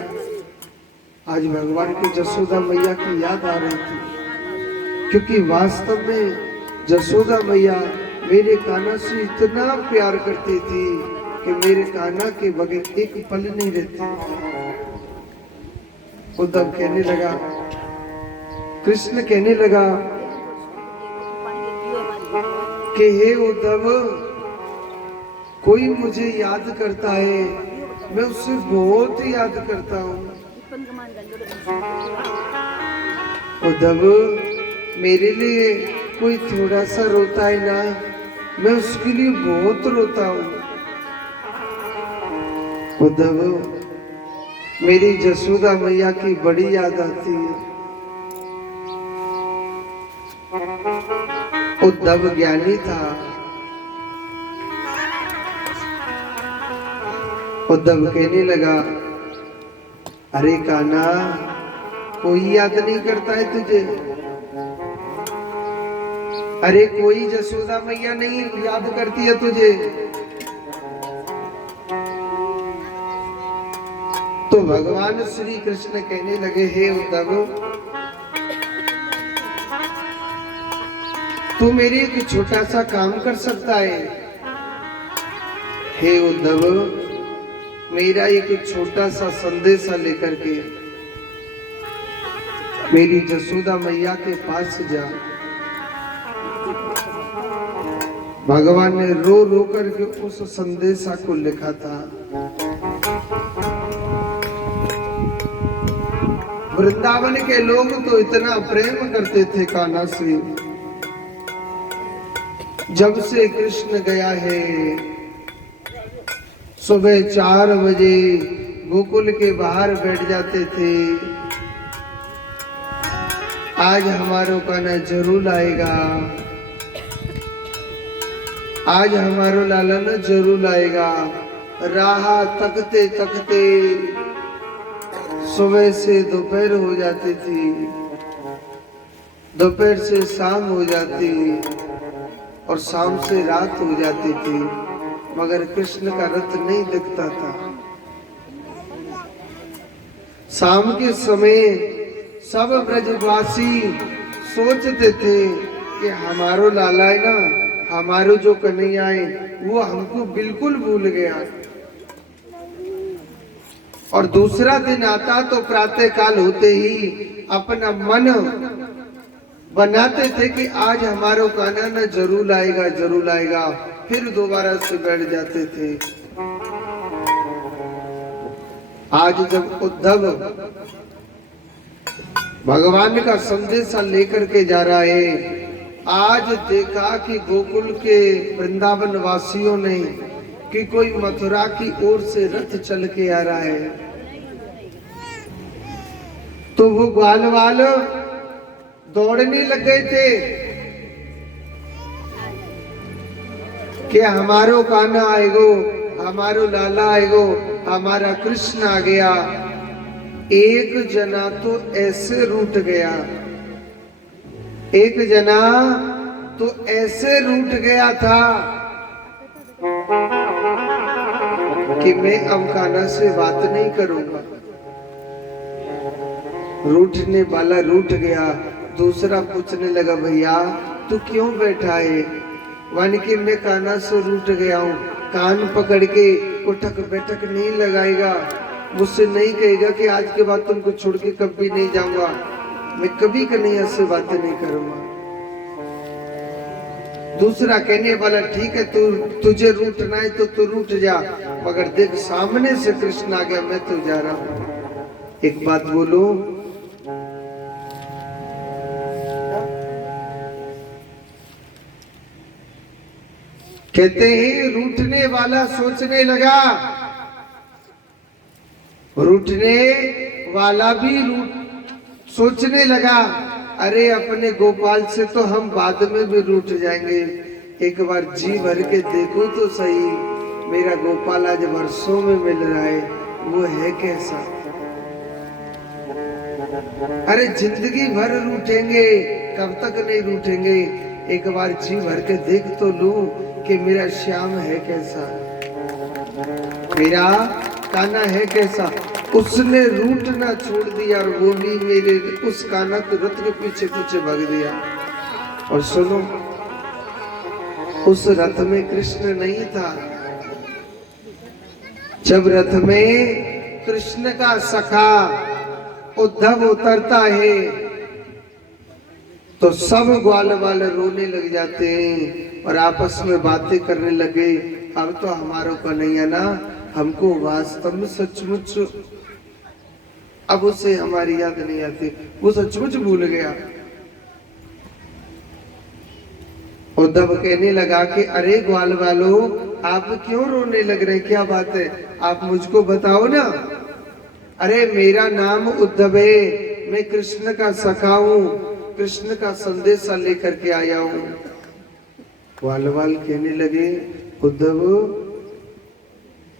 आज भगवान की जसोदा मैया की याद आ रही थी, क्योंकि वास्तव में जसोदा मैया मेरे कान्हा से इतना प्यार करती थी कि मेरे कान्हा के बगैर एक पल नहीं रहती। उद्धव कहने लगा, कृष्ण कहने लगा कि हे उद्धव, कोई मुझे याद करता है, मैं उससे बहुत याद करता हूँ। उद्धव, मेरे लिए कोई थोड़ा सा रोता है ना, मैं उसके लिए बहुत रोता हूँ। उद्धव, मेरी जसोदा मैया की बड़ी याद आती है। उद्धव ज्ञानी था। उद्धव कहने लगा, अरे कान्हा, कोई याद नहीं करता है तुझे? अरे कोई जसोदा मैया नहीं याद करती है तुझे? तो भगवान श्री कृष्ण कहने लगे, हे उद्धव, तू मेरे एक छोटा सा काम कर सकता है। हे उद्धव, मेरा एक छोटा सा संदेशा लेकर के मेरी जसोदा मैया के पास जा। भगवान ने रो रो करके उस संदेशा को लिखा था। वृंदावन के लोग तो इतना प्रेम करते थे कान्हा से। जब से कृष्ण गया है, सुबह 4 बजे गोकुल के बाहर बैठ जाते थे, आज हमारो कान्हा जरूर आएगा, आज हमारो लालन जरूर आएगा। राह तकते तकते सुबह से दोपहर हो जाती थी, दोपहर से शाम हो जाती और शाम से रात हो जाती थी, मगर कृष्ण का रथ नहीं दिखता था। शाम के समय सब ब्रजवासी सोचते थे कि हमारो लाला है ना, हमारो जो कन्हैया है वो हमको बिल्कुल भूल गया। और दूसरा दिन आता तो प्रातः काल होते ही अपना मन बनाते थे कि आज हमारो कान्हा न जरूर आएगा, जरूर आएगा, फिर दोबारा से बैठ जाते थे। आज जब उद्धव भगवान का संदेशा लेकर के जा रहा है, आज देखा कि गोकुल के वृंदावन वासियों ने कि कोई मथुरा की ओर से रथ चल के आ रहा है, तो वो ग्वाल वाल दौड़ने लग गए थे कि हमारो कान्हा आएगो, हमारो लाला आएगो, हमारा कृष्ण आ गया। एक जना तो ऐसे रूठ गया, एक जना तो ऐसे रूठ गया था कि मैं अब कान्हा से बात नहीं करूंगा। रूठने वाला रूठ गया। दूसरा पूछने लगा, भैया तू क्यों बैठा है? वन की मैं कान्हा से रूठ गया हूँ। कान पकड़ के उठक बैठक नहीं लगाएगा, मुझसे नहीं कहेगा कि आज के बाद तुमको छोड़ के कभी नहीं जाऊंगा, मैं कभी कन्हैया से बातें नहीं करूंगा। दूसरा कहने वाला, ठीक है तुझे रूठना है तो तू रूठ जा, मगर देख सामने से कृष्ण आ गया, मैं तो जा रहा हूं। एक बात बोलो, कहते हैं रूठने वाला सोचने लगा, रूठने वाला भी सोचने लगा, अरे अपने गोपाल से तो हम बाद में भी रूठ जाएंगे, एक बार जी भर के देखो तो सही, मेरा गोपाल आज वर्षों में मिल रहा है, वो है कैसा। अरे जिंदगी भर रूठेंगे, कब तक नहीं रूठेंगे, एक बार जी भर के देख तो लूं कि मेरा श्याम है कैसा, मेरा कान्हा है कैसा। उसने रूठना छोड़ दिया और वो भी मेरे उस कान्हा के रथ के पीछे पीछे भाग दिया। और सुनो, उस रथ में कृष्ण नहीं था। जब रथ में कृष्ण का सखा उद्धव उतरता है तो सब ग्वाल वाले रोने लग जाते हैं और आपस में बातें करने लगे, अब तो हमारो कन्हैया ना हमको वास्तव में सचमुच अब उसे हमारी याद नहीं आती, वो सचमुच भूल गया। उद्धव कहने लगा कि अरे ग्वाल वालों, आप क्यों रोने लग रहे, क्या बात है, आप मुझको बताओ ना। अरे मेरा नाम उद्धव है, मैं कृष्ण का सखा हूं, कृष्ण का संदेशा लेकर के आया हूं। ग्वाल वाल कहने लगे, उद्धव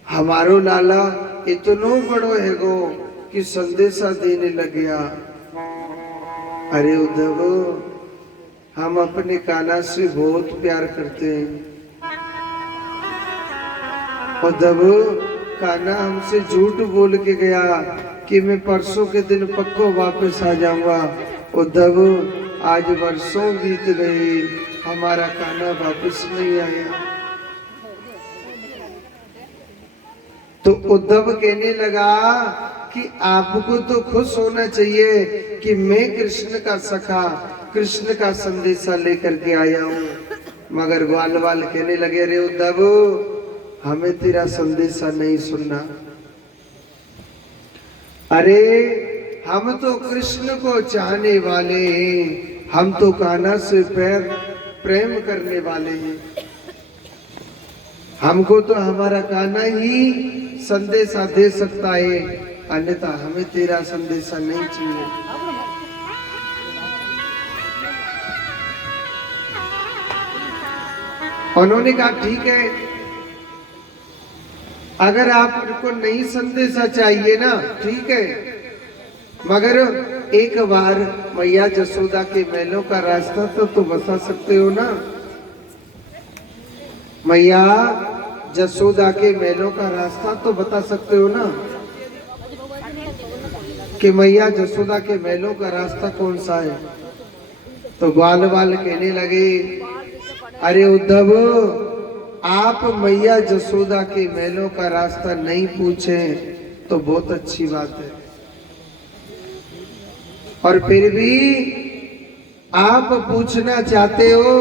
हमारो लाला इतनो बड़ो है गो कि संदेशा देने लग गया। अरे उद्धव, हम अपने कान्हा से बहुत प्यार करते हैं। उद्धव, कान्हा हमसे झूठ बोल के गया कि मैं परसों के दिन पक्को वापस आ जाऊंगा। उद्धव, आज वर्षों बीत गए, हमारा कान्हा वापस नहीं आया। तो उद्धव कहने लगा कि आपको तो खुश होना चाहिए कि मैं कृष्ण का सखा, कृष्ण का संदेशा लेकर के आया हूं। मगर ग्वाल वाल कहने लगे, रे उद्धव हमें तेरा संदेशा नहीं सुनना। अरे हम तो कृष्ण को चाहने वाले हैं, हम तो कान्हा से प्रेम करने वाले हैं, हमको तो हमारा कान्हा ही संदेशा दे सकता है, अन्यथा हमें तेरा संदेशा नहीं चाहिए। उन्होंने कहा ठीक है, अगर आपको नहीं संदेशा चाहिए ना ठीक है, मगर एक बार मैया जसोदा के महलों का रास्ता तो बता सकते हो ना। मैया जसोदा के महलों का रास्ता तो बता सकते हो ना, कि मैया जसोदा के महलों का रास्ता कौन सा है। तो ग्वाल वाल कहने लगे, अरे उद्धव आप मैया जसोदा के महलों का रास्ता नहीं पूछे तो बहुत अच्छी बात है, और फिर भी आप पूछना चाहते हो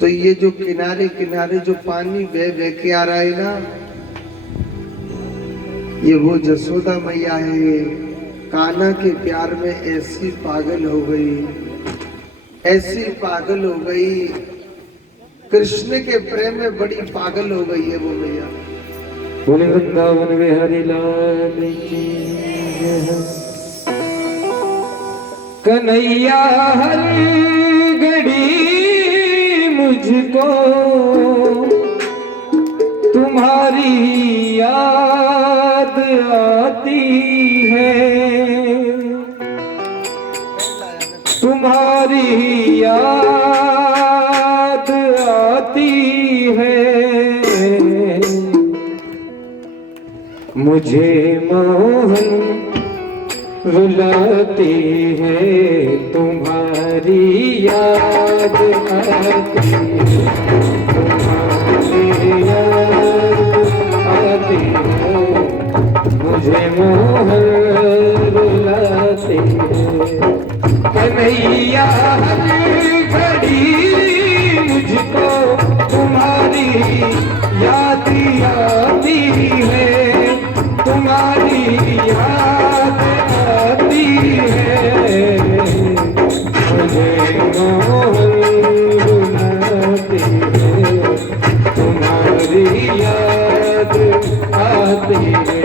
तो ये जो किनारे किनारे जो पानी बह बह के आ रहा है ना, ये वो जसोदा मैया है। कान्हा के प्यार में ऐसी पागल हो गई, ऐसी पागल हो गई, कृष्ण के प्रेम में बड़ी पागल हो गई है वो मैया। बोले वृंदावन बिहारी लाल की जय। कन्हैया हर घड़ी मुझको तुम्हारी याद आती है, तुम्हारी याद आती है, मुझे मोहन रुलाती है, तुम्हारी याद आती है, तुम्हारी याद आती है, मुझे मोहन रुलाती है। कन्हैया हर घड़ी मुझको तुम्हारी याद आती है, तुम्हारी याद आती है, मुझे मोहन रुलाती है, तुम्हारी याद आती है।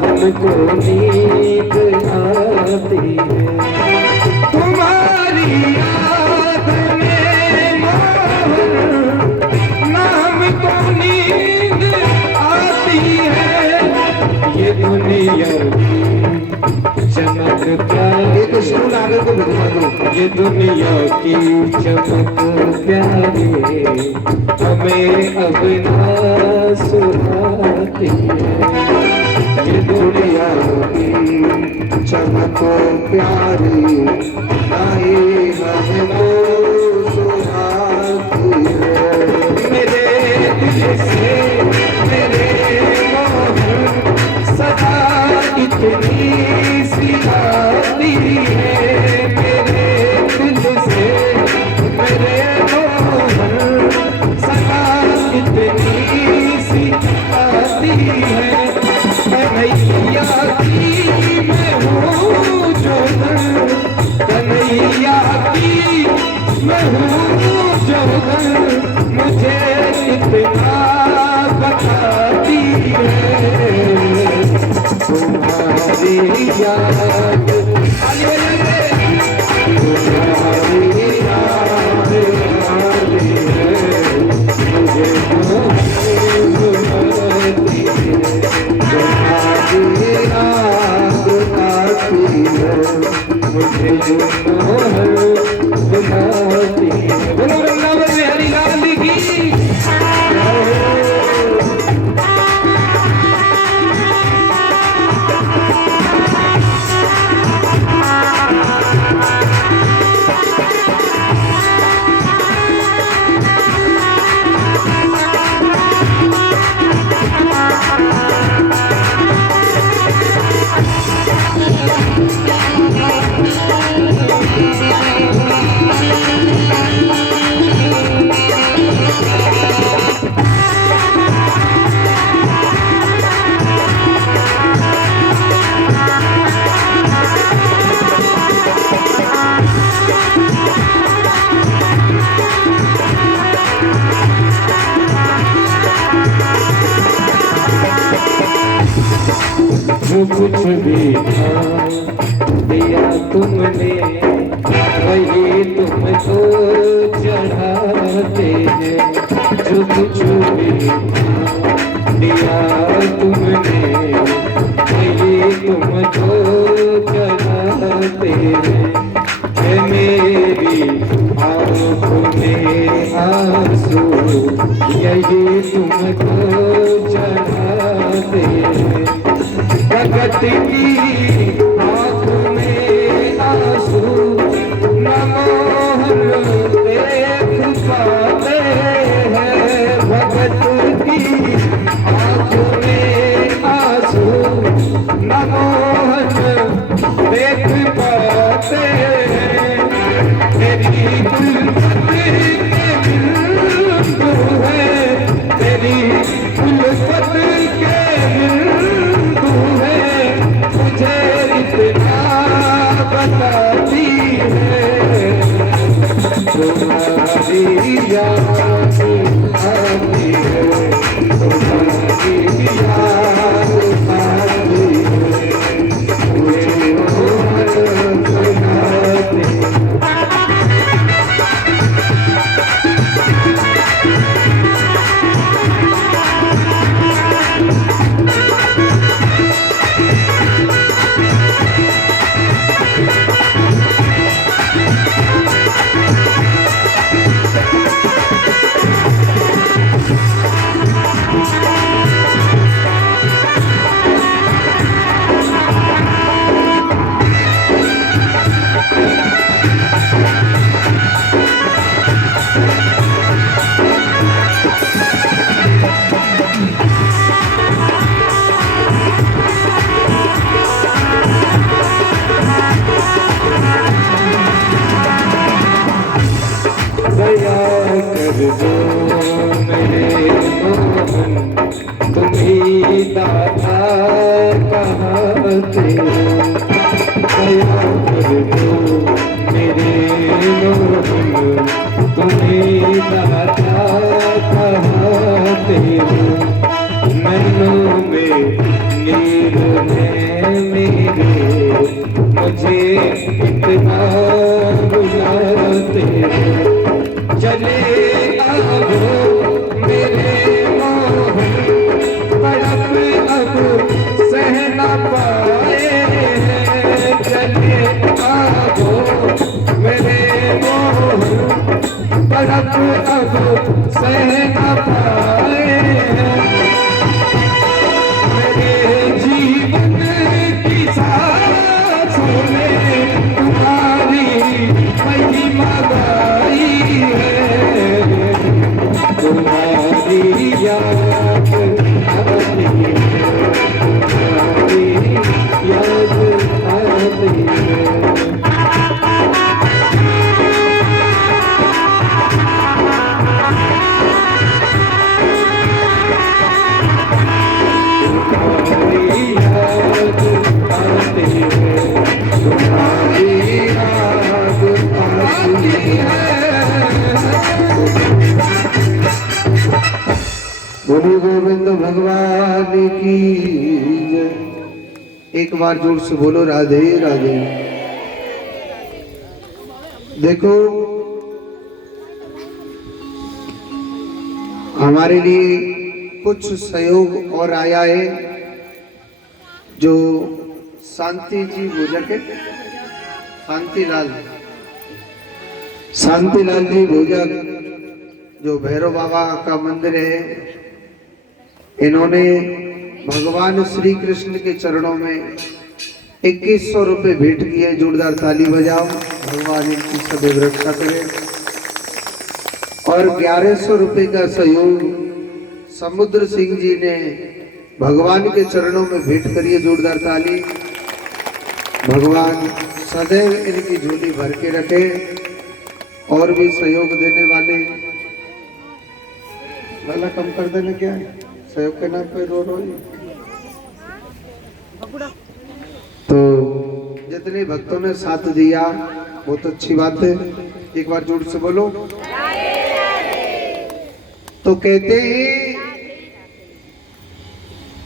हमको नींद आती है, तुम्हारी याद में मोहन नाम को नींद आती है। ये दुनिया की चमक प्यारी, तो सुन आगे को बता दो, ये दुनिया की चमक प्यारी हमें अब ना सुहाती है। ये दुनिया की चमक प्यारी आए हमको सुहाती है। मेरे दिल से मेरे मोहन सदा इतनी सी आती है, मेरे दिल से मैं हूँ जोहर मुझे इतना बताती है तुम्हारी याद तुम्हारी याद आती है मुझे बुलाती है तुम्हारी याद आती है मुझे बुलाती है। बोलो वृंदावन में हरि लाल की जो कुछ भी था दिया तुमने वही तुमको चढ़ाते हैं जो कुछ भी था दिया तुमने वही तुमको चढ़ाते हैं मेरी आँखों में आंसू यही तुमको चढ़ाते हैं भगत की आँखों में आंसू मनोहर देख पाते हैं भगत की आँखों में आंसू मनोहर देख पाते हैं तेरी कुलपत के बिंदु है तेरी कुलपत के बताती है तुम्हारी याद आती है तुम्हारी याद आती है मुझे सुनाती दया कर दो मेरे मोहन तुम्ही दाता कहते दया कर दो मेरे मोहन तुम्ही दाता कहते नैनों में नीर है मेरे मुझे इतना बुलाते चले आओ मेरे मोहन तड़प अब सह न पाए चले आओ गुरु गोविंद भगवान की जय। एक बार जोर से बोलो राधे राधे। देखो हमारे लिए कुछ सहयोग और आया है, जो शांति जी भोजक है, शांतिलाल जी भोजक, जो भैरव बाबा का मंदिर है, इन्होंने भगवान श्री कृष्ण के चरणों में 2100 रुपये भेंट किए। जोरदार ताली बजाओ, भगवान इनकी सदैव रक्षा करे। और 1100 रुपये का सहयोग समुद्र सिंह जी ने भगवान के चरणों में भेंट करिए। जोरदार ताली। भगवान सदैव इनकी झोली भर के रखे। और भी सहयोग देने वाले, वाला कम कर देने, क्या है सहयोग के नाम पे रो तो जितने भक्तों ने साथ दिया बहुत अच्छी बात है। एक बार जोर से बोलो। तो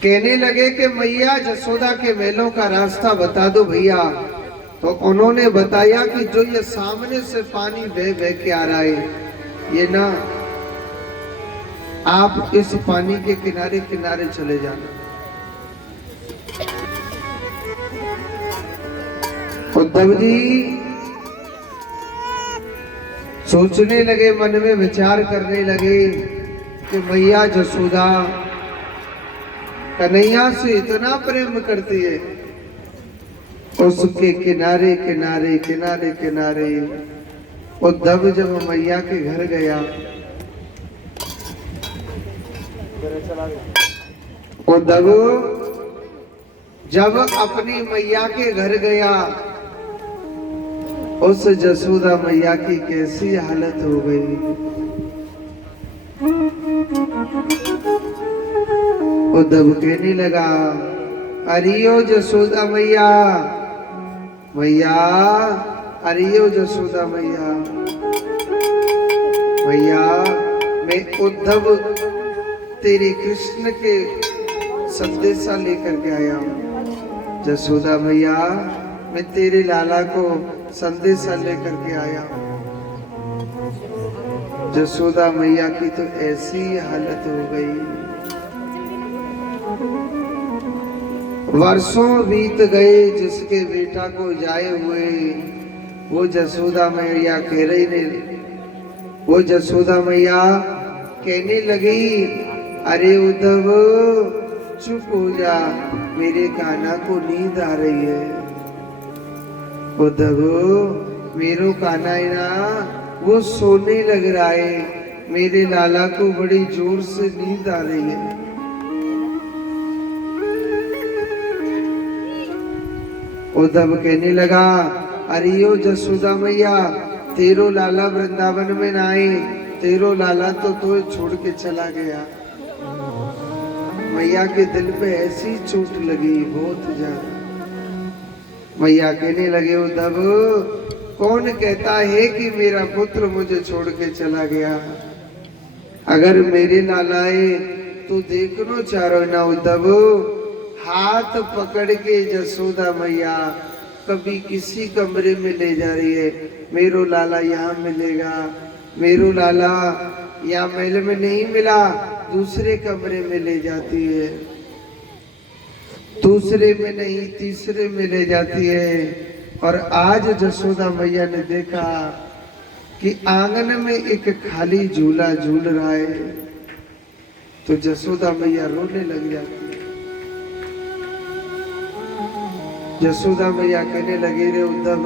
कहने लगे कि मैया जसोदा के मेलों का रास्ता बता दो भैया। तो उन्होंने बताया कि जो ये सामने से पानी बह बह के आ रहा है, ये ना आप इस पानी के किनारे किनारे चले जाना। उद्धव जी सोचने लगे, मन में विचार करने लगे कि मैया जसोदा कन्हैया से इतना प्रेम करती है, उसके किनारे किनारे किनारे किनारे उद्धव जब मैया के घर गया, उद्धव जब अपनी मैया के घर गया, उस जसोदा मैया की कैसी हालत हो गई। उद्धव कहने लगा, अरियो जसोदा मैया, मैया अरियो जसोदा मैया, मैया मैं उद्धव तेरे कृष्ण के संदेशा लेकर के आया हूँ। जसोदा मैया मैं तेरे लाला को संदेशा लेकर के आया हूँ। जसोदा मैया की तो ऐसी हालत हो गई। वर्षों बीत गए, जिसके बेटा को जाए हुए वो जसोदा मैया कह रही ने, वो जसोदा मैया कहने लगी, अरे उद्धव चुप हो जा, मेरे कान्हा को नींद आ रही है। उद्धव मेरो कान्हा है ना, वो सोने लग रहा है, मेरे लाला को बड़ी जोर से नींद आ रही है। उद्धव कहने लगा, अरियो जसोदा मैया तेरो लाला वृंदावन में ना आए, तेरो लाला तो छोड़ के चला गया। मैया के दिल पे ऐसी चोट लगी बहुत ज्यादा। मैया कहने लगे, उद्धव कौन कहता है कि मेरा पुत्र मुझे छोड़ के चला गया। अगर मेरे लाला आए तो देखना चाह रहा ना। उद्धव हाथ पकड़ के जसोदा मैया कभी किसी कमरे में ले जा रही है, मेरो लाला यहाँ मिलेगा, मेरो लाला यहाँ महल में नहीं मिला, दूसरे कमरे में ले जाती है, दूसरे में नहीं तीसरे में ले जाती है। और आज जसोदा मैया ने देखा कि आंगन में एक खाली झूला झूल रहा है, तो जसोदा मैया रोने लग जाती है। जसोदा मैया कहने लगी, रे उद्धव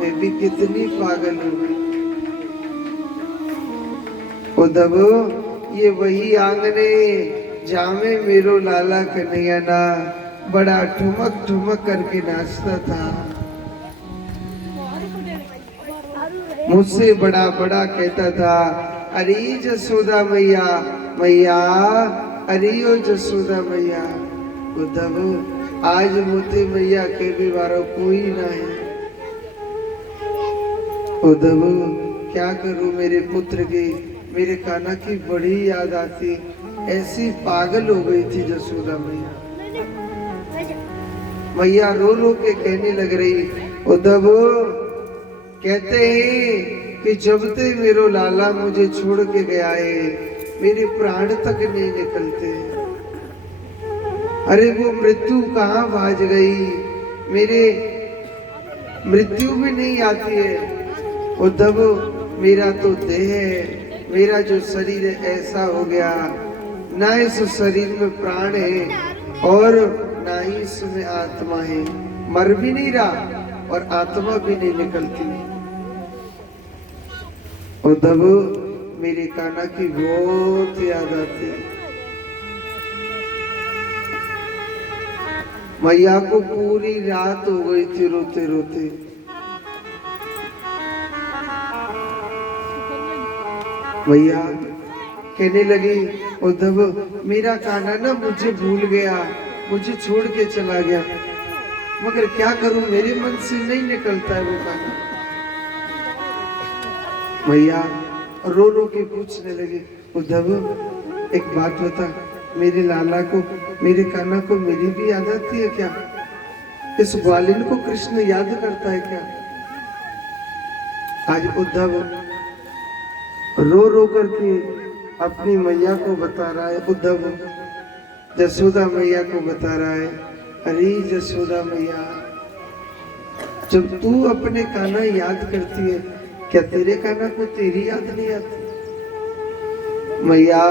मैं भी कितनी पागल हूँ। उद्धव ये वही आंगने जामे मेरो लाला कन्हैया ना बड़ा ठुमक ठुमक करके नाचता था, मुझसे बड़ा बड़ा कहता था, अरे जसोदा मैया मैया, अरे ओ जसोदा मैया। उद्धव आज मोती मैया के भी बारो कोई ना है। उद्धव क्या करूं, मेरे पुत्र की, मेरे कान्हा की बड़ी याद आती, ऐसी पागल हो गई थी जसोदा मैया। मैया रो रो के कहने लग रही, उद्धव कहते हैं कि जब ते मेरो लाला मुझे छोड़ के गया है, मेरे प्राण तक नहीं निकलते। अरे वो मृत्यु कहाँ भाज गई, मेरे मृत्यु भी नहीं आती है। उद्धव मेरा तो देह है, मेरा जो शरीर है ऐसा हो गया, ना इस शरीर में प्राण है और ना ही इसमें आत्मा है, मर भी नहीं रहा और आत्मा भी नहीं निकलती। उद्धव मेरे कान्हा की बहुत याद आती है। मैया को पूरी रात हो गई थी रोते रोते। मैया कहने लगी, उद्धव मेरा कान्हा ना मुझे भूल गया, मुझे छोड़ के चला गया, मगर क्या करूं, मेरे मन से नहीं निकलता है वो कान्हा। मैया रो रो के पूछने लगी, उद्धव एक बात बता, मेरे लाला को, मेरे कान्हा को मेरी भी याद आती है क्या? इस ग्वालिन को कृष्ण याद करता है क्या? आज उद्धव रो रो करके अपनी मैया को बता रहा है। उद्धव जसोदा मैया को बता रहा है, अरे जसोदा मैया, जब तू अपने कान्हा याद करती है, क्या तेरे कान्हा को तेरी याद नहीं आती? मैया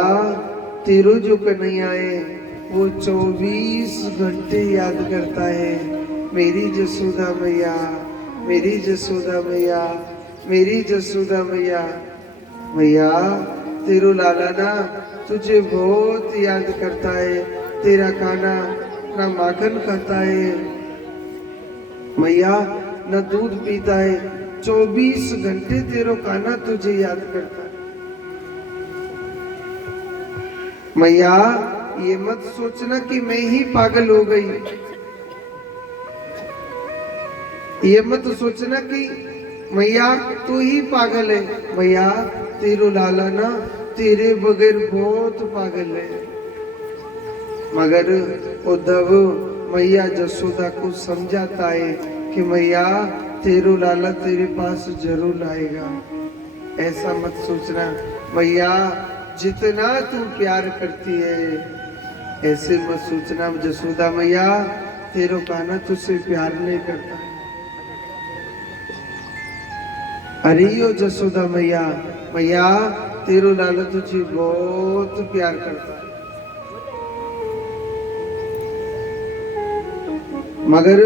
तेरो जो कन्हैया है वो 24 घंटे याद करता है, मेरी जसोदा मैया, मेरी जसोदा मैया, मेरी जसोदा मैया। मैया तेरो लाला ना तुझे बहुत याद करता है, तेरा कान्हा ना माखन खाता है मैया, ना दूध पीता है, 24 घंटे तेरो कान्हा तुझे याद करता है। मैया ये मत सोचना कि मैं ही पागल हो गई, ये मत सोचना कि मैया तू ही पागल है। मैया तेरो लाला ना तेरे बगैर बहुत पागल है। मगर उद्धव मैया जसोदा को समझाता है कि मैया तेरो लाला तेरे पास जरूर आएगा, ऐसा मत सोचना। मैया जितना तू प्यार करती है ऐसे मत सोचना, जसोदा मैया तेरो कान्हा तुझसे प्यार नहीं करता। अरे यो जसोदा मैया, मैया तेरो लाला तुझे बहुत प्यार करता है। मगर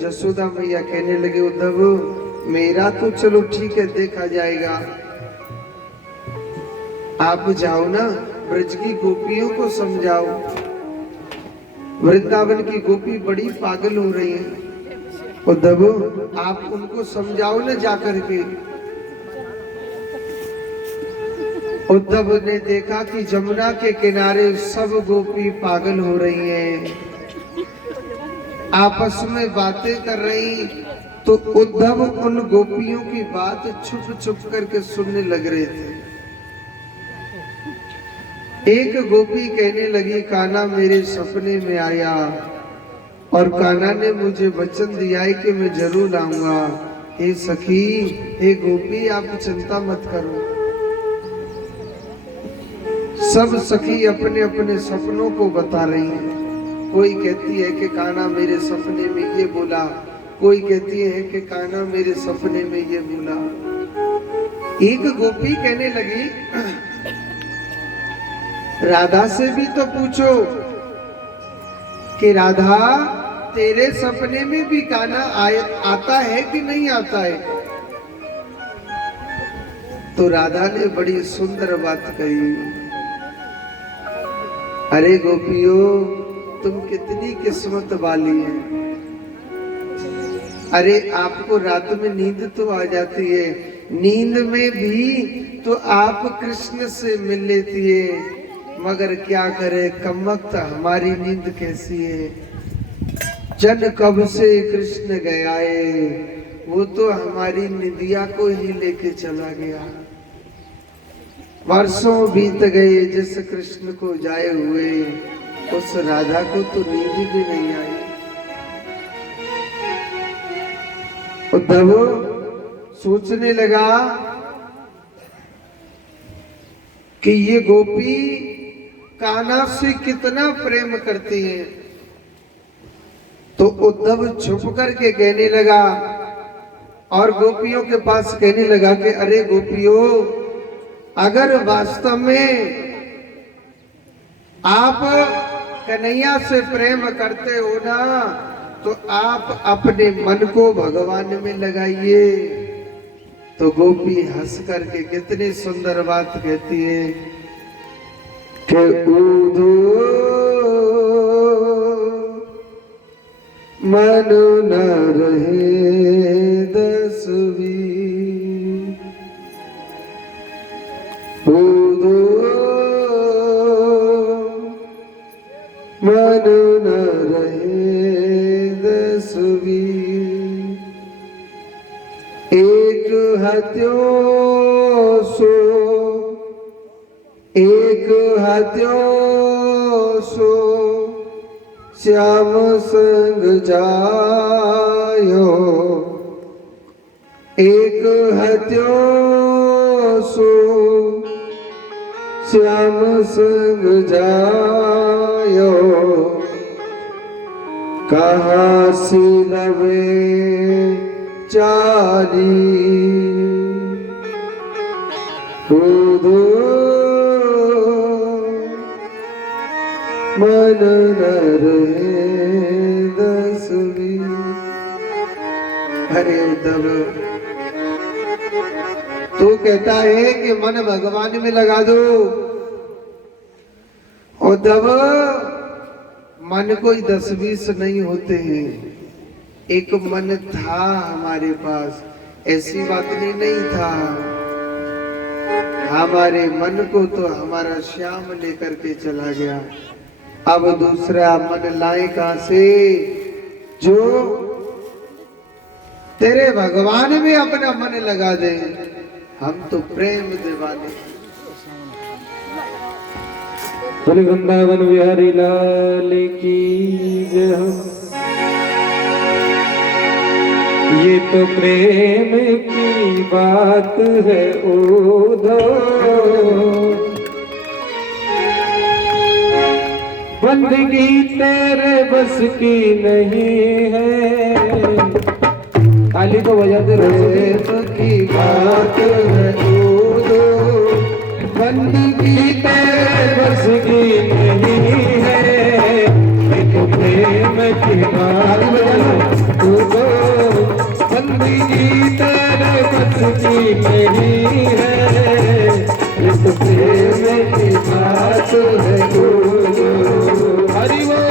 जसोदा मैया कहने लगे, उद्धव मेरा तो चलो ठीक है, देखा जाएगा, आप जाओ ना ब्रज की गोपियों को समझाओ, वृंदावन की गोपी बड़ी पागल हो रही है। उद्धव आप उनको समझाओ ना जाकर के। उद्धव ने देखा कि जमुना के किनारे सब गोपी पागल हो रही हैं, आपस में बातें कर रही, तो उद्धव उन गोपियों की बात छुप छुप करके सुनने लग रहे थे। एक गोपी कहने लगी, कान्हा मेरे सपने में आया और कान्हा ने मुझे वचन दिया है कि मैं जरूर आऊंगा। हे सखी, हे गोपी, आप चिंता मत करो। सब सखी अपने अपने सपनों को बता रही हैं। कोई कहती है कि कान्हा मेरे सपने में ये बोला, कोई कहती है कि कान्हा मेरे सपने में ये बोला। एक गोपी कहने लगी, राधा से भी तो पूछो कि राधा तेरे सपने में भी कान्हा आता है कि नहीं आता है? तो राधा ने बड़ी सुंदर बात कही, अरे गोपियों तुम कितनी किस्मत वाली हैं। अरे आपको रात में नींद तो आ जाती है, नींद में भी तो आप कृष्ण से मिल लेती है, मगर क्या करे कमबख्त हमारी नींद कैसी है। जन कब से कृष्ण गया है, वो तो हमारी निदिया को ही लेके चला गया। वर्षों बीत गए जिस कृष्ण को जाए हुए, उस राधा को तो नींद भी नहीं आई। उद्धव सोचने लगा कि ये गोपी कान्हा से कितना प्रेम करती है। तो उद्धव छुप करके कहने लगा और गोपियों के पास कहने लगा कि अरे गोपियों, अगर वास्तव में आप कन्हैया से प्रेम करते हो ना, तो आप अपने मन को भगवान में लगाइए। तो गोपी हंस करके कितनी सुंदर बात कहती है कि ऊधो मन न रहे दसवी, ऊधो मन न रहे दसवी, एक हत्यो सो, एक हत्यो सो, श्याम संग जायो, एक हत्यो सो, श्याम संग जायो, कहाँ सी लवे चाली, ऊधो मन न रहे दसवी। अरे उद्धव, तू कहता है कि मन भगवान में लगा दो। उद्धव, मन कोई 10-20 नहीं होते हैं, एक मन था हमारे पास, ऐसी बात नहीं था। हमारे मन को तो हमारा श्याम लेकर के चला गया, अब दूसरा मन लाए कहां से जो तेरे भगवान में अपना मन लगा दे। हम तो प्रेम दीवाने। बोले वृंदावन बिहारी लाल की जय हो। ये तो प्रेम की बात है उधो, बंदगी तेरे बस की नहीं है। ताली तो बजाते रहे। प्रेम की बात है उधो, बंदगी तेरे बस की नहीं है। ये तो प्रेम की बात है उधो, बंदगी तेरे बस की नहीं है। ये तो प्रेम की बात है उधो। हरि बोल।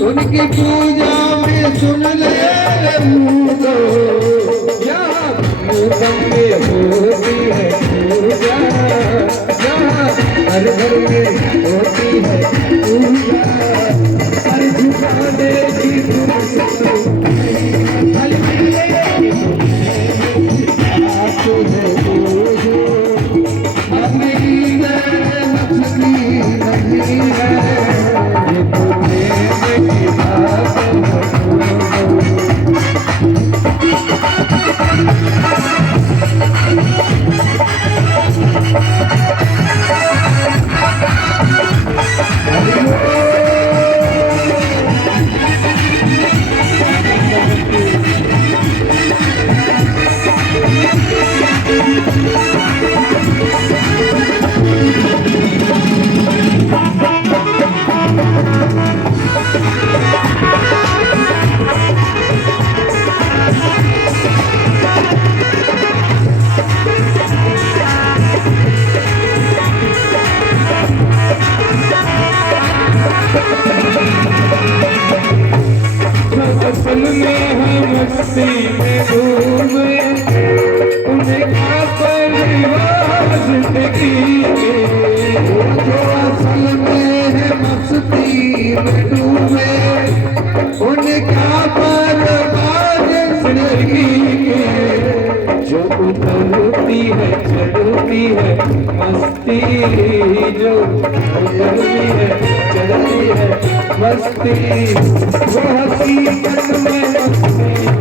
उनकी पूजा में सुन ले मुझको, यहाँ में होती है पूजा, यहाँ हर घर में होती है पूजा। हर झुकाने की मस्ती में डूबे, उन्हें क्या परिवार जिंदगी के, जो असल में है मस्ती में डूबे, उन्हें क्या परवाह जिंदगी के। जो उतरती है चढ़ती है मस्ती, जो उतरती है चढ़ती है मस्ती, वो हकीकत में मस्ती है।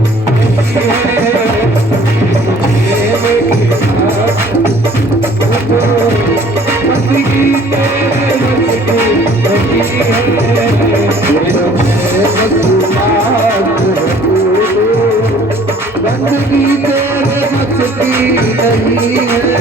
मस्ती तेरे मस्ती बंदगी तेरे मस्ती नहीं है।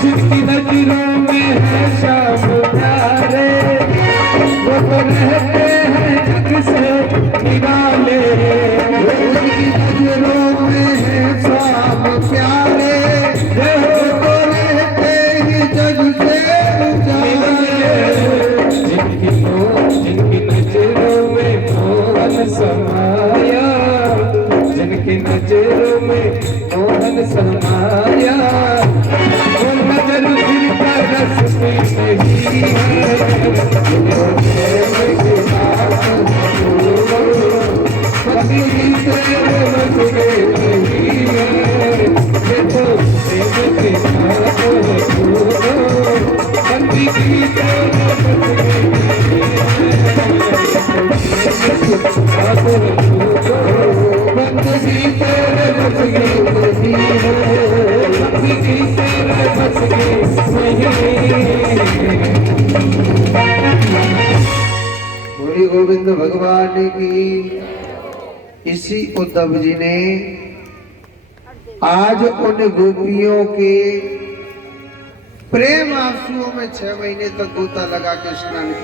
जिनकी नजरों में है शाम प्यारे, वो तो रहते हैं जग से निराले। उनकी नजरों में है शाम प्यारे, वो तो रहते ही जग से उजाले। जिनकी नजरों में मोहन समाया, जिनकी नजरों में मोहन समाया, वो नजर फिर तरस में नहीं है। बंदगी तेरे बस में नहीं है। ये तो प्रेम के साथ है तू, बंदगी तेरे बस में नहीं है। बंदगी तेरे बस में नहीं है। बंदगी तेरे बस में नहीं है। बोली गोविंद भगवान की। इसी उद्धव जी ने आज उन गोपियों के प्रेम आंसुओं में 6 महीने तक गोता लगा के स्नान किया।